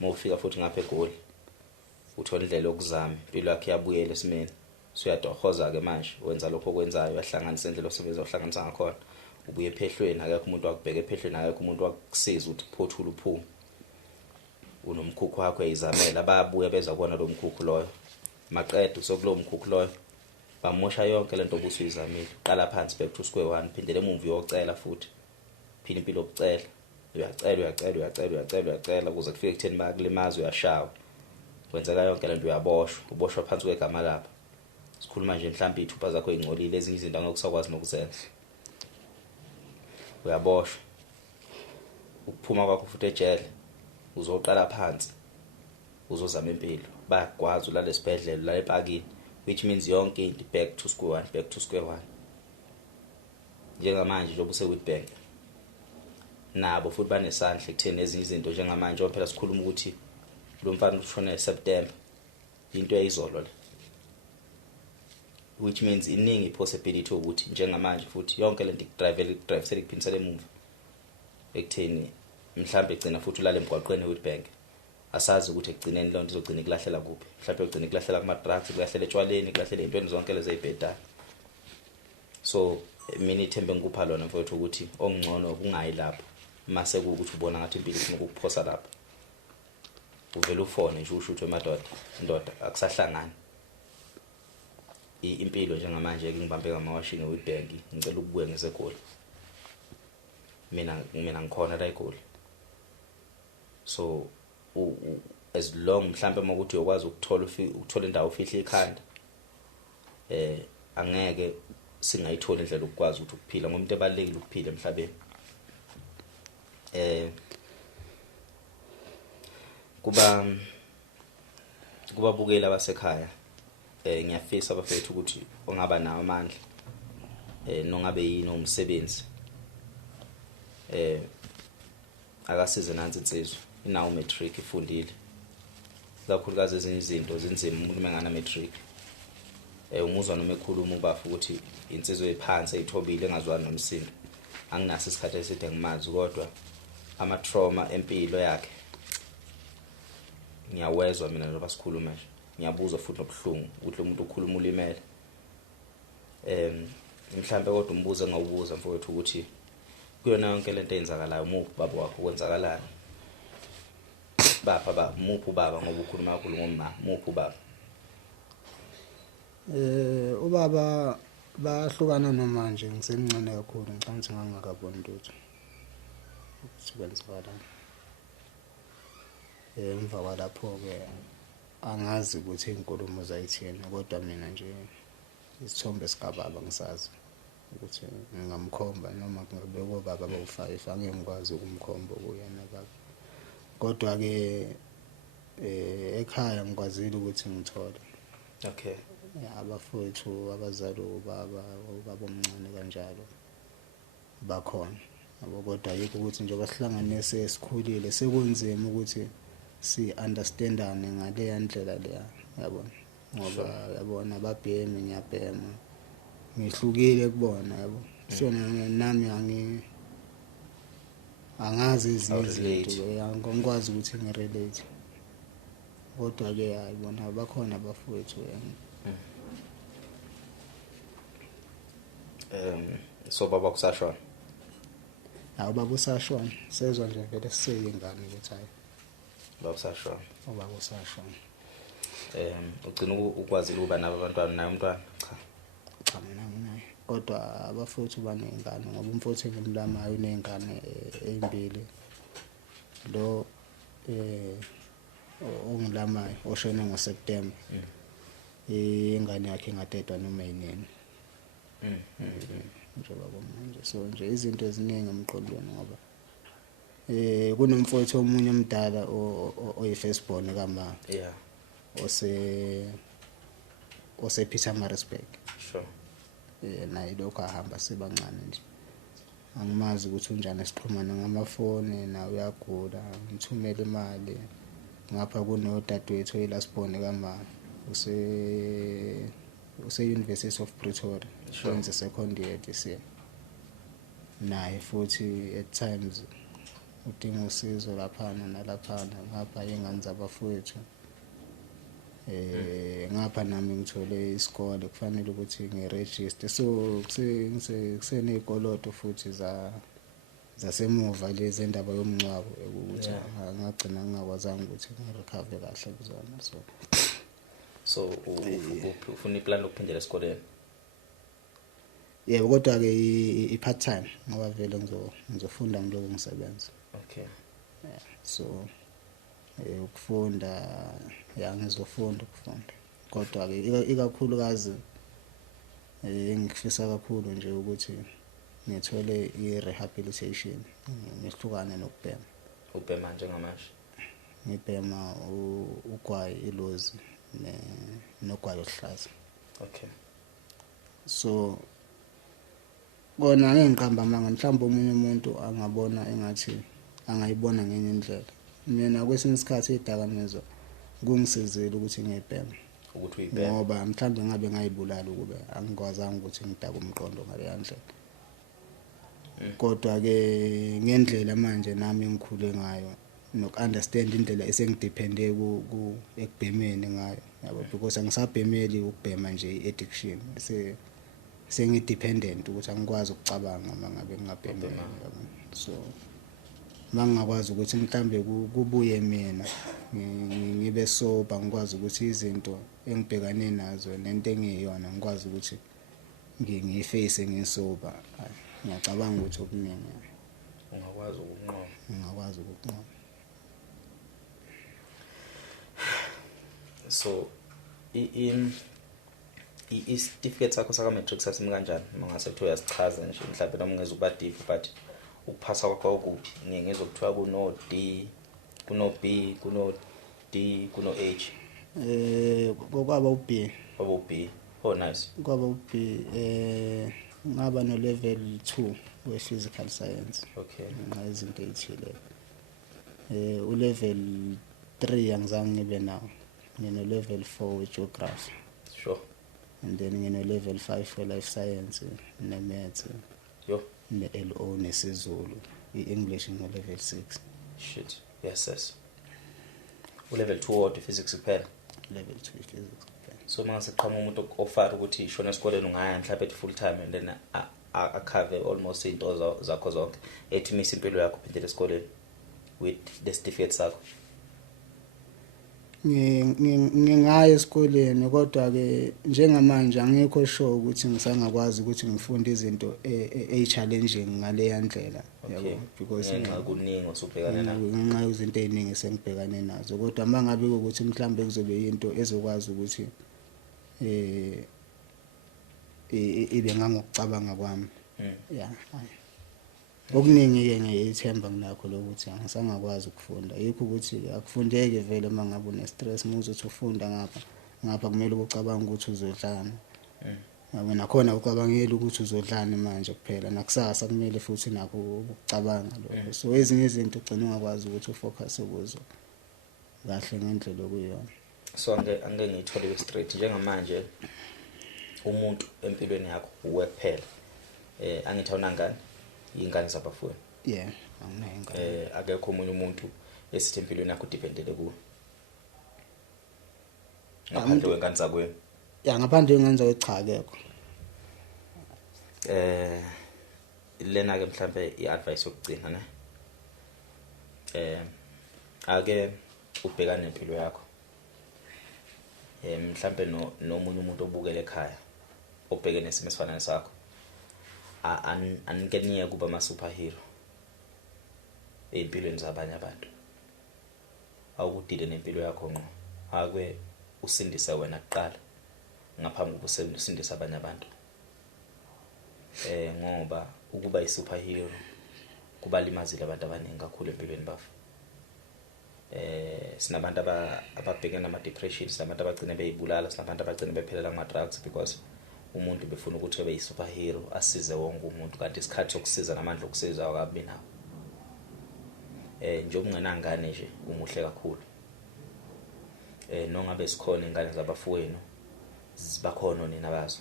mawufika futhi ngapha eGoli uthola indlela yokuzama impilo yakhe yabuyela esimeni uyadohoza ke manje wenza lokho okwenzayo uyahlanganisa indlela osebenza uhlanganisa ngakhona ubuye ephehlweni akekho umuntu wakubheka ephehlweni akekho umuntu wakusiza ukuthi phothula uphume unomkhukhu wakho eyizamela bayabuya beza kubona lo mkhukhu loyo maqedwe sokulo mkhukhu loyo bamosha yonke lento obusuyizamile uqala phansi back to square one phindele emuva uyocela futhi phinde impilo yokucela uyacela ukuze kufike ekutheni bakulimaza uyashawa kwenzeka yonke lento uboshwa phansi kwegama lapha sikhuluma nje mhlawumbe ithupha zakho ezingcolile ezinye izinto angokusakwazi nokuzenza uyaboshwa ukuphuma kwakho futhi ejele uzoqala phansi uzozama impilo bayakwazi ulale esibhedlela la epakini which means yonke into back to square one njengamanje njengoba useWitbank nabo futhi banesandla ekutheni ezinye izinto njengamanje phela sikhuluma ukuthi lo mfana ushona eSeptember into eyizolo le which means iningi possibility ukuthi njengamanje futhi yonke lento drive seliphindisela emuva ekutheni mhlambe egcina futhi ulale emgwaqweni eWitbank asazi ukuthi egcineni lonto izogcina ikulahlela kuphi mhlambe egcina ikulahlela kuma drugs ikulahlela etshwaleni ikulahlela ezintweni zonke lezi ezibhedayo so mina ithembe ngikupha lona mfowethu ukuthi okungcono kungayi lapho mase ukuthi ubona ngathi impilo ifuna ukuphosa lapho uvela ufone nje usho ukuthi ndoda akusahlangani impilo njengamanje ngibambe ngamawashini eWitbank ngicela ukubuya ngeseGoli mina ngikhona la eGoli so as long mhlambe makuthi uyakwazi ukuthola indawo ofihla ikhanda angeke singayithola indlela ukwazi ukuthi ukuphila ngomuntu ebalekile ukuphila emhlabeni kuba bukela abasekhaya ngiyafisa abafethu ukuthi ongaba nawo amandla nongabe yini umsebenzi akasize nansi insizwa inawo matric ifundile kakhulukazi ezinye izinto zinzima umuntu mengana matric umuzwa noma ekhuluma ubafu ukuthi insizwe ephansi eyithobile engazwani nomsindo anginaso isikhathi eside ngimazi kodwa ama trauma empilo yakhe ngiyawezwa mina njengoba sikhuluma nje ngiyabuzwa futhi nobuhlungu ukuthi umuntu ukhuluma ulimele mhlambe kodwa umbuzo engawubuza mfowethu ukuthi kuyona yonke lento eyenzakalayo umuphi baba wakho kwenzakalani baba umuphi ubaba ngoba ukhuluma kakhulu ngomama umuphi ubaba ubaba bahlukana namanje ngisemncane kakhulu ngicabanga ukuthi ngangakaboni lutho ukuthi kwenzakalani emva kwalapho ke angazi ukuthi inkulumo zayithini kodwa mina nje isithombe sikababa ngisazi ukuthi ngingamkhomba noma kungabe bobaba bawu5 angeke ngikwazi ukumkhomba kuyena baba kodwa ke ekhaya ngikwazile ukuthi ngithole okay abafowethu abazali ubaba omncane kanjalo bakhona yabo kodwa yikho ukuthi njengoba sihlanganise esikhulile sekunzima ukuthi si-understandane ngale ndlela leya yabona ngoba yabona babhemi ngiyabhema ngihlukile kubona yabo so nami angazi izinto angikwazi ukuthi ngirelate kodwa ke ayibona bakhona abafowethu so baba kusashona hawu baba usashona sezwe nje vele siseyingane ukuthi hayi baba usashona ubaba usashona ugcina ukwazi ukuba nabo abantwana naye umntwana cha mina nginaye kodwa abafowethu baney'ngane ngoba umfowethu engimlamayo uney'ngane ey'mbili. Lo ongilamayo oshone ngoSeptemba ingane yakhe ingadedwa noma yinini njengoba manje. So nje izinto eziningi emqondweni ngoba kunomfowethu omunye omdala oyi-firstborn kama ose Pietermaritzburg. Sure. Naye lokho ahamba sebancane nje. Angimazi ukuthi unjani esixhumana ngamafoni na uyagula ngithumela imali ngapha kunodadewethu oyilasibone kama use University of Pretoria wenza second year this year. Naye futhi at times udinga usizo laphana nalaphana ngapha ingane zabafowethu. Ngapha nami ngithole isikole kufanele ukuthi ngiregister, so kusenezikoloto futhi zasemuva lezi endaba yomncwabo ukuthi ngagcina ngingakwazanga ukuthi ngirecover kahle kuzona. So ufuna iplan lokuphindela esikoleni? Yebo, kodwa ke i-part time ngoba vele ngizofunda ngiloko ngisebenza. Okay. Yeah, so ukufunda ngizofunda kodwa ke ikakhulukazi engifisa kakhulu nje ukuthi ngithole i-rehabilitation ngihlukane nokubhema. Ubhema njengamanje? Ngibhema ugwayi, ilozi nogwayi oluhlaza. Okay. So kona ngeke ngiqamba amanga mhlawumbe omunye umuntu angabona engathi angayibona ngenye indlela. Mina kwesinye isikhathi idakamizwa kungisizile ukuthi ngibheme. Ukuthi uyibheme ngoba mhlawumbe ngabe ngayibulala ukube angikwazanga ukuthi ngidaka umqondo ngale ndlela. Kodwa ke ngendlela manje nami ngikhule ngayo nokunderstand indlela esengidepende ekubhemeni ngayo yabo, because angisabhemeli ukubhema nje i-addiction, sengidependent ukuthi angikwazi ukucabanga mangabe ngingabhemeli. So mangakwazi ukuthi mhlambe kubuye mina ngibe sober, ngikwazi ukuthi izinto engibhekane nazo nento engiyona ngikwazi ukuthi ngiyiface ngisober, ngiyacabanga ukuthi okuningi ungakwazi ukukunqoba. So i-certificate sakho saka-matric sasimi kanjani? Mangase kuthiwa uyasichaza nje mhlawumbe noma ungeza ukuba deep, but ukuphasa kwakho okuphi? Ngiyengezwe kuthiwa kuno-D, kuno-B, kuno-D, kuno-H. Kwaba u-B. Kwaba u-B. Oh nice. Kwaba u-B ngaba no level 2 we-physical science. Okay. Izinto ezithile. U-level 3 angizange ngibe nawo. Ngino level 4 we-geography. Sure. And then ngino level 5 we-life science ne-maths. Yo. Ne-LO nesizulu. I-English ngino level 6. Shit. Yes. U-level 2 wodwa physics kuphela? Level 2 physics kuphela. So mangase qhamuka umuntu ofara ukuthi ishona esikoleni ungaya mhlawumbe full time and then akhave almost into zakho zonke ethi misa impilo yakho phindela esikoleni with the certificate sakho. Ngingaya esikoleni kodwa ke njengamanje angikho sure ukuthi ngisangakwazi ukuthi ngifunde izinto challenging ngale yandlela yabo, because ngenxa kuningi osubhekana nazo, ngenxa izinto eziningi sengibhekane nazo, kodwa mangabe ukuthi mhlambe kuzobe into ezokwazi ukuthi ibe ngangokucabanga kwami. Yeah. Okuningi ke ngiyithemba nginakho lokuthi angisangakwazi ukufunda. Yikho ukuthi akufundeke vele mangabe une stress muzothi ufunda ngapha kumele ucabanga ukuthi uzodlana. Wena khona ucabangela ukuthi uzodlana manje kuphela, nakusasa kumele futhi nakho ukucabanga lokho. So ezinye izinto ugcina ungakwazi ukuthi ufocus kuzo kahle ngendlela okuyona. So angeke ngiyithole straight njengamanje umuntu empilweni yakho uwe kuphela. Angithi awunangani? Ingane zabafundi. Yeah, anginayo. Akekho omunye umuntu esithi empilweni yakho udependele kuwe. Ngaphandle wengane zakweni. Yeah, ngaphandle wengane zakweni cha akekho. Lena ke mhlambe i-advice yokugcina ne. Ake ubhekane nempilo yakho. Mhlambe nomunye umuntu obukele ekhaya obhekene nesimo esifana nesakho. anikeniye kuba ama superhero empilweni zabanye abantu. Awukudile nempilo yakho ngqo. Akwe usindise wena kuqala ngaphambi kokuba usindise abanye abantu. Ngoba ukuba i-superhero kubalimazile abantu abaningi kakhulu empilweni bafo. Sinabantu ababhekene nama-depression, sinabantu abagcina beyibulala, sinabantu abagcina bephelela kuma-drugs because umuntu befuna ukuthi ebe yi-superhero asize wonke umuntu, kanti isikhathi sokusiza namandla okusiza akabi nawo. Nje ungenangane nje umuhle kakhulu. Nongabe sikhona ingane zabafowenu zibakhona nina bazo.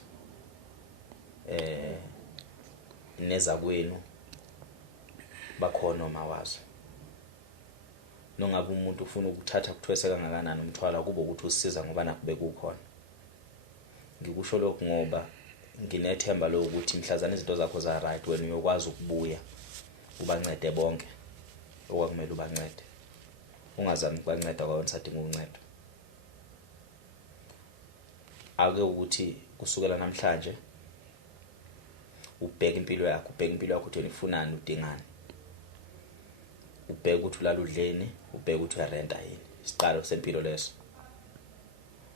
Nezakwenu bakhona mawazo. Nongabe umuntu ufuna ukuthatha kuthwese kangakanani umthwalo kuba ukuthi usiza ngoba nakube kukhona. Ngikusho lokho ngoba nginethemba lokuthi mhlazana izinto zakho za right wena uyokwazi ukubuya ubancede bonke okwakumele ubancede. Ungazami ukubanceda kwaona sadinga uncedo. Ake ukuthi kusukela namhlanje ubheka impilo yakho, ukuthi wena ufunani udingani. Ubheka ukuthi ulala udleni, ubheka ukuthi uyarenta yini. Isiqalo sempilo leso.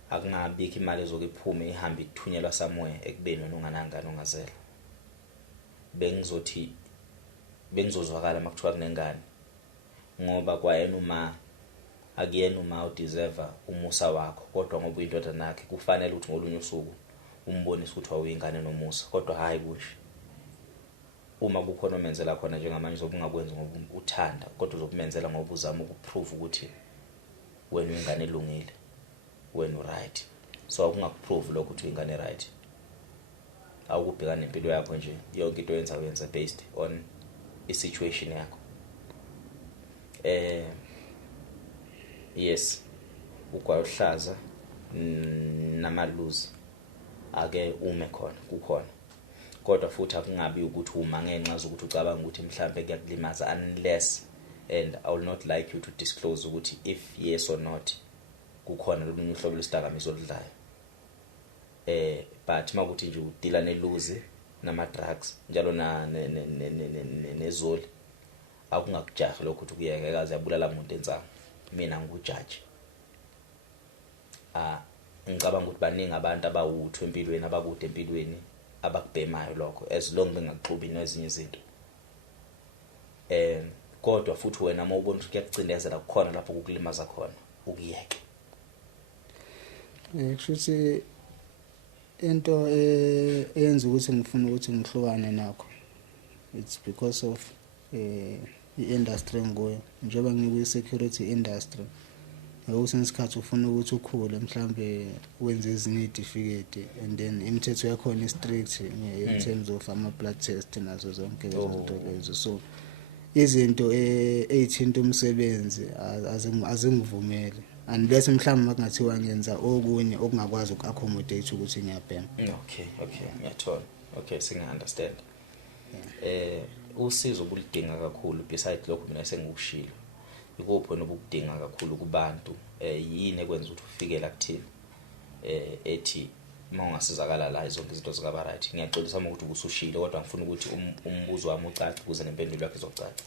Akungabikho imali ezokuphume ihambe ithunyelwa somewhere ekubeni wena unganangani ongazela. Bengizozwakala makuthiwa kunengane. Ngoba kwayena uma akuyena uma udeserve umusa wakho, kodwa ngoba uyindoda nakhe kufanele ukuthi ngolunye usuku umbonise ukuthi awuyingane nomusa, kodwa hayi kusho. Uma kukhona omenzela khona njengamanje uzobungakwenzi ngoba uthanda, kodwa uzobumenzela ngoba uzama ukuprove ukuthi wena uyingane elungile, wena right. So akungakuprove lokho ukuthi uyingane right. Awukubhekana nempilo yakho nje, yonke into yenza based on i-situation yakho. Yes, ukwahlaza namaluzi ake ume khona kukhona. Kodwa futhi akungabi ukuthi uma ngenxa zokuthi ucabanga ukuthi mhlambe kuyakulimaza, unless, and I will not like you to disclose ukuthi if yes or not kukhona lolunye uhlobo lesidakamizwa oludlayo. But makuthi nje udila neluzi nama drugs njalo nezoli, akungakujahi lokho ukuthi kuyeke kaze yabulala umuntu enzanga. Mina ngujudge. Ngicabanga ukuthi baningi abantu abawuthu empilweni, abakude empilweni abakubhemayo lokho, as long bengaxubi nezinye izinto. Kodwa futhi wena uma ubona ukuthi kuyakucindezela kukhona lapho ukulimaza khona, ukuyeke. Kushuthi into eyenza ukuthi ngifuna ukuthi ngihlukane nakho, it's because of i-industry ngoyo. Njengoba ngikwi-security industry, ukuthi ngesikhathi ufuna ukuthi ukhule mhlambe wenze ezinye izitifiketi, and then imithetho yakhona i-strict in terms of ama-blood test nazo zonke lezo zinto lezo. So izinto ezithinta umsebenzi azingivumeli, unless mhlawumbe makungathiwa ngenza okunye okungakwazi uku-accommodate ukuthi ngiyabhema. Okay, ngiyathola. Okay, singa-understand. Usizo bulidinga kakhulu beside lokho mina sengikushilo. Ikuphi nobukudinga kakhulu kubantu? Yini ekwenza ukuthi ufike la kuthini? Ethi mawungasizakala la zonke izinto zikaba right. Ngiyaxolisa ukuthi ubusushilo, kodwa ngifuna ukuthi umbuzo wami ucace ukuze nempendulo yakho izocaca.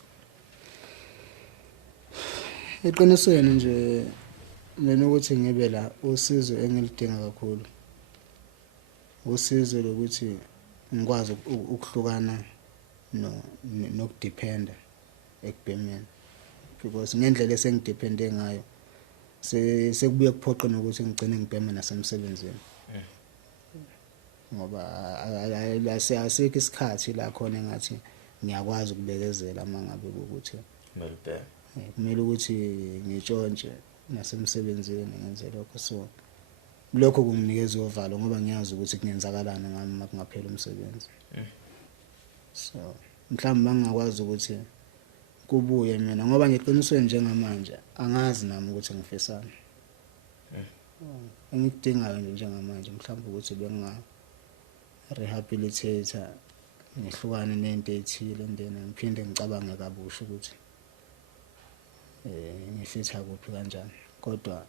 Eqinisweni nje mina ukuthi ngibe la, usizo engilidinga kakhulu usizo lokuthi ngikwazi ukuhlukana nokudependa ekubhemeni, because ngendlela esengidepende ngayo sekubuye kuphoqa nokuthi ngigcine ngibhema nasemsebenzini. Ngoba asikho isikhathi la khona engathi ngiyakwazi ukubekezela mangabe ukuthi kumele ukuthi ngitshontshe nasemsebenzini ngenze lokho. So lokho kunginikeza uvalo ngoba ngiyazi ukuthi kuyenzakalana ngami makungaphela umsebenzi. So mhlawumbe mangakwazi ukuthi kubuye mina, ngoba ngiqinisweni njengamanje angazi nami ukuthi ngifisana. Engikudingayo nje njengamanje mhlawumbe ukuthi benga rehabilitator, ngihlukane nento ethile, and then ngiphinde ngicabange kabusha ukuthi ngifitha kuphi kanjani. Kodwa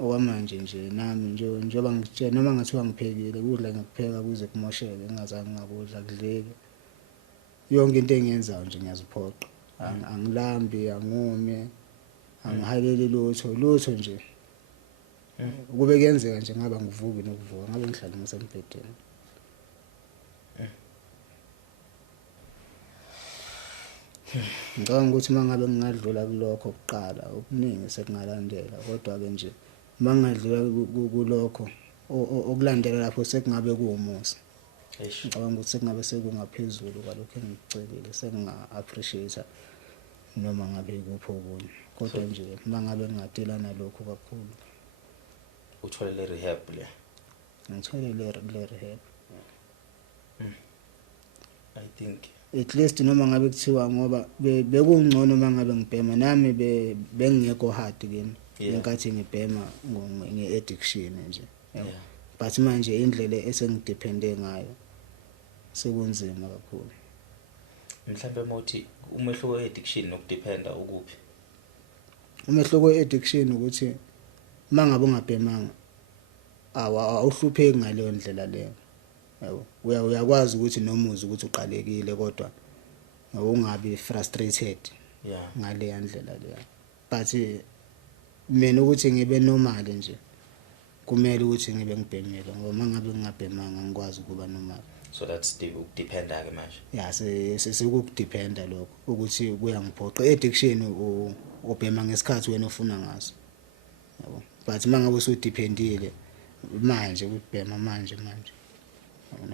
okwamanje nje nami njengoba ngitshela noma ngathiwa ngiphekile ukudla ngikupheka kuze kumosheke ngingazange ngakudla kudleke yonke into engiyenzayo nje ngiyaziphoqa angilambi angome angihaleli lutho nje kube kuyenzeka nje ngaba ngivuki nokuvuka ngabe ngihlala ngisembhedeni ngicabanga ukuthi mangabe ngingadlula kulokho okuqala okuningi sekungalandela kodwa ke nje mangadlula kulokho okulandela lapho sekungabe kuwumusa ngicabanga ukuthi sekungabe sekungaphezulu kwalokho engikucelile senginga-appreciate noma ngabe kupho okunye kodwa nje mangabe ngingadelana lokho kakhulu uthole le rehab le ngithole le rehab I think at least noma ngabe kuthiwa ngoba bekungcono mangabe ngibhema nami bengekho hard kimi inkathi ngibhema nge-addiction nje but manje indlela esengidepende ngayo sekunzima kakhulu mhlawumbe mothi umehluko we-addiction nokudependa ukuphi umehluko we-addiction ukuthi mangabe ungabhemanga awuhlupheki ngaleyo ndlela leyo yabo uyakwazi ukuthi nomuzi ukuthi uqalekile kodwa ungabi frustrated ngale ndlela leyo but mina ukuthi ngibe normal nje kumele ukuthi ngibe ngibhemile ngoba mangabe ngingabhemanga ngikwazi ukuba normal so that's ukudependa ke manje ya sekukudependa lokho ukuthi kuyangiphoqa addiction ubhema ngesikhathi wena ufuna ngaso yabo but mangabe usudependile manje ukubhema manje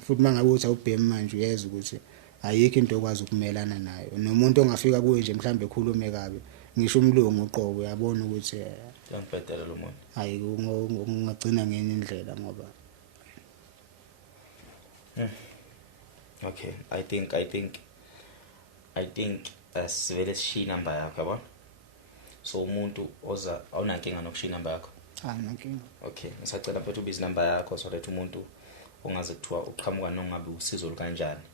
futhi mangabe uthi awubhema manje uyeza ukuthi ayikho into okwazi ukumelana nayo nomuntu ongafika kuwe nje mhlambe ekhulume kabi ngisho umlungu uqobo uyabona ukuthi ngiyangibhedela lo muntu hayi ungagcina ngenye indlela ngoba okay I think asivele sishiya inamba yakho yabo so umuntu oza awunankinga nokushiya inamba yakho nankinga okay ngisacela mfethu ubizi inamba yakho so that umuntu ongaze kuthiwa uqhamuka nongabe usizo lukanjani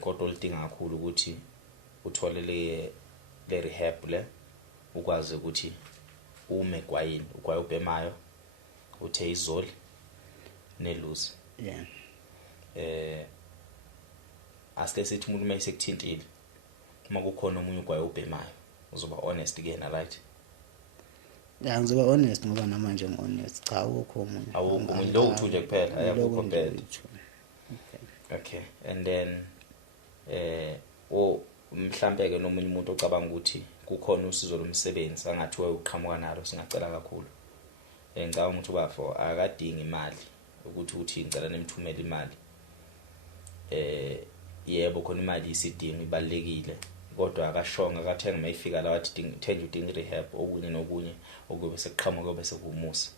kodwa olidinga kakhulu ukuthi uthole le rehab le ukwazi ukuthi ume kwayini ubhemayo uthe izoli neluzi asike sithi umuntu mayesekuthintile uma kukhona umunye ugwaye ubhemayo uzoba honest again right ngizoba honest ngoba namanje ngi-honest cha awukho umunye lo uthunje kuphela ayakho bad okay and then mhlambe ke nomunye umuntu ocabanga ukuthi kukhona usizo lomsebenzi angathi uqhamuka nalo singacela kakhulu ngicabanga ukuthi bafo akadingi imali ukuthi ngicela nemthumela imali yebo khona imali isidingo ibalekile kodwa akashonga akathenga mayifika la wathi thenga udinga rehab okunye nokunye okube sekuqhamuka kube sekumusa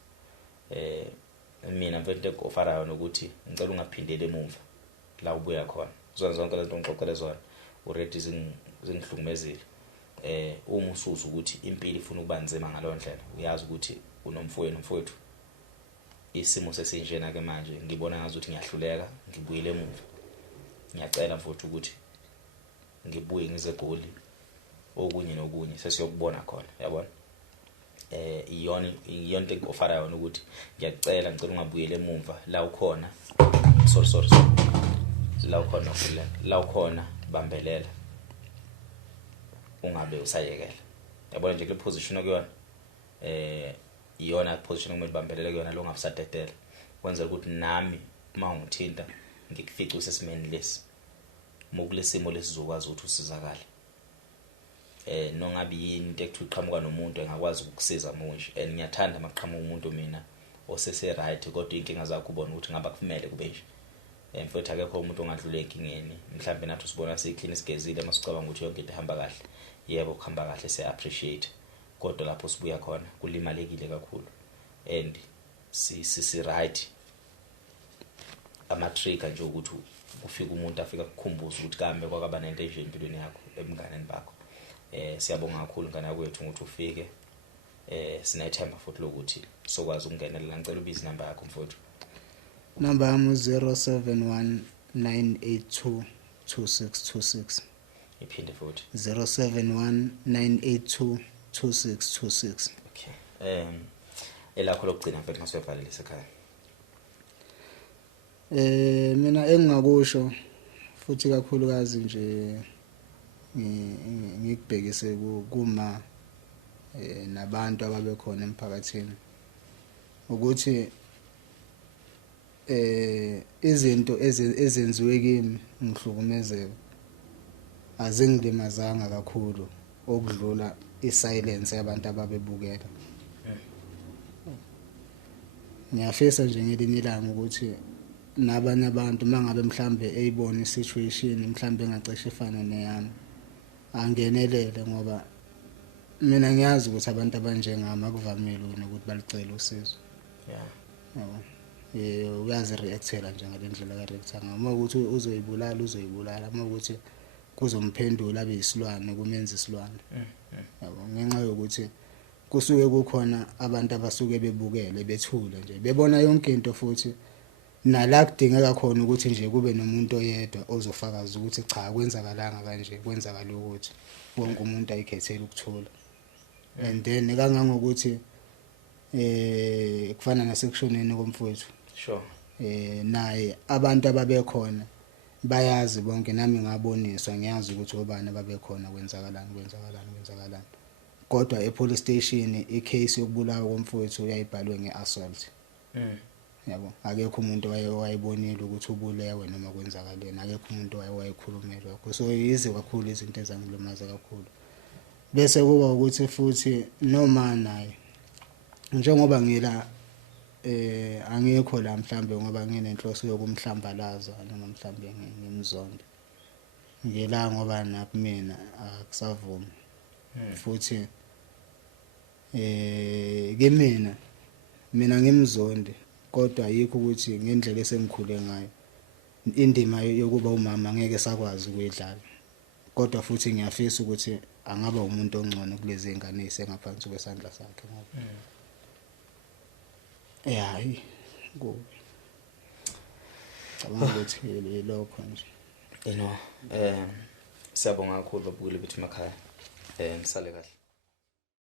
mina mfethu ngofarayo nokuthi ngicela ungaphindele emuva la ubuya khona zona zonke lento ngixoxele zona already zingihlukumezile uma usuza ukuthi impilo ifuna ukuba nzima ngalo ndlela uyazi ukuthi unomfowethu isimo sesinjena ke manje ngibona ngazi ukuthi ngiyahluleka ngibuyile emuva ngiyacela mfowethu ukuthi ngibuye ngize eGoli okunye nokunye sesiyokubona khona yabona iyona into engofara yona ukuthi ngiyacela ngicela ungabuyele emuva la ukhona sorry la ukhona bambelela ungabe usayekela yabona nje le position okuyona iyona position okumele bambelele kuyona lo ngabusadedela kwenza ukuthi nami uma ungithinta ngikufice usesimeni lesi mokulesimo lesizokwazi ukuthi usizakale nongabe yini into ekuthiwa iqhamuka nomuntu engakwazi ukukusiza manje and ngiyathanda maqhamuka umuntu mina osese right kodwa inkinga zakho ubona ukuthi ngaba kufanele kube nje mfowethu akekho umuntu ongadlula enkingeni mhlawumbe nathi sibona siclean sigezile masicabanga ukuthi yonke into ihamba kahle yebo kuhamba kahle siya appreciate kodwa lapho sibuya khona kulimalekile kakhulu and si right ama trigger nje ukuthi ufika umuntu afika kukhumbuza ukuthi kambe kwakaba nento enje empilweni yakho ebunganeni bakho siyabonga kakhulu ngane yakwethu ukuthi ufike sinethemba futhi lokuthi sokwazi ukungenelela ngicela ubizi inamba yakho mfowethu number yami 0719822626 iphinde futhi 0719822626 okay elakho lokugcina mfethu ngasivalelisa ekhaya. Mina engingakusho futhi kakhulukazi nje ngikubhekise kuma nabantu ababekhona emphakathini ukuthi izinto ezenziwe kimi ngihlukumezeka azingilimazanga kakhulu okudlula isilence yabantu ababebukela. Ngiyafisa nje ngelinye ilanga ukuthi nabanye abantu mangabe mhlambe eyibona isituation mhlambe engacishe ifana neyami angenelele ngoba mina ngiyazi ukuthi abantu abanjengami akuvamile ukuthi balicele usizo. Yabo. Uyazi reactela nje ngalendlela ka reactor ngayo. Uma ukuthi uzoyibulala, uma ukuthi kuzomphendula abe isilwane kumenza isilwane. Yabo. Ngenxa yokuthi kusuke kukhona abantu abasuke bebukele bethule nje bebona yonke into futhi nala kudingeka khona ukuthi nje kube nomuntu oyedwa ozofakaza ukuthi cha kwenzakalanga kanje kwenzakala ukuthi wonke umuntu ayikhethela ukuthula. And then kangangokuthi kufana nasekushoneni komfowethu. Sure. Naye abantu ababekhona bayazi bonke nami ngaboniswa ngiyazi ukuthi obani ababekhona kwenzakalani. Kodwa epolice station icase yokubulawa komfowethu uyayibhalwe ngeassault. Yabo, akekho umuntu wayebonile ukuthi ubulewe noma kwenzakaleni, akekho umuntu wayekhulumela lokho. So yize kakhulu izinto ezangilumaza kakhulu. Bese kuba ukuthi futhi noma naye njengoba ngila angekho la mhlambe ngoba nginenhloso yokumhlambalaza noma mhlambe ngimzonde. Ngila ngoba nakumina akusavumi. Futhi mina ngimzonde kodwa yikho ukuthi ngendlela esengikhule ngayo indima yokuba umama ngeke sakwazi ukuyidlala. Kodwa futhi ngiyafisa ukuthi angaba umuntu ongcono kulezi ingane ezisengaphansi kwesandla sakhe ngoba hayi cabanga ukuthi lokho nje. Siyabonga kakhulu babukile bethu emakhaya. Nisale kahle.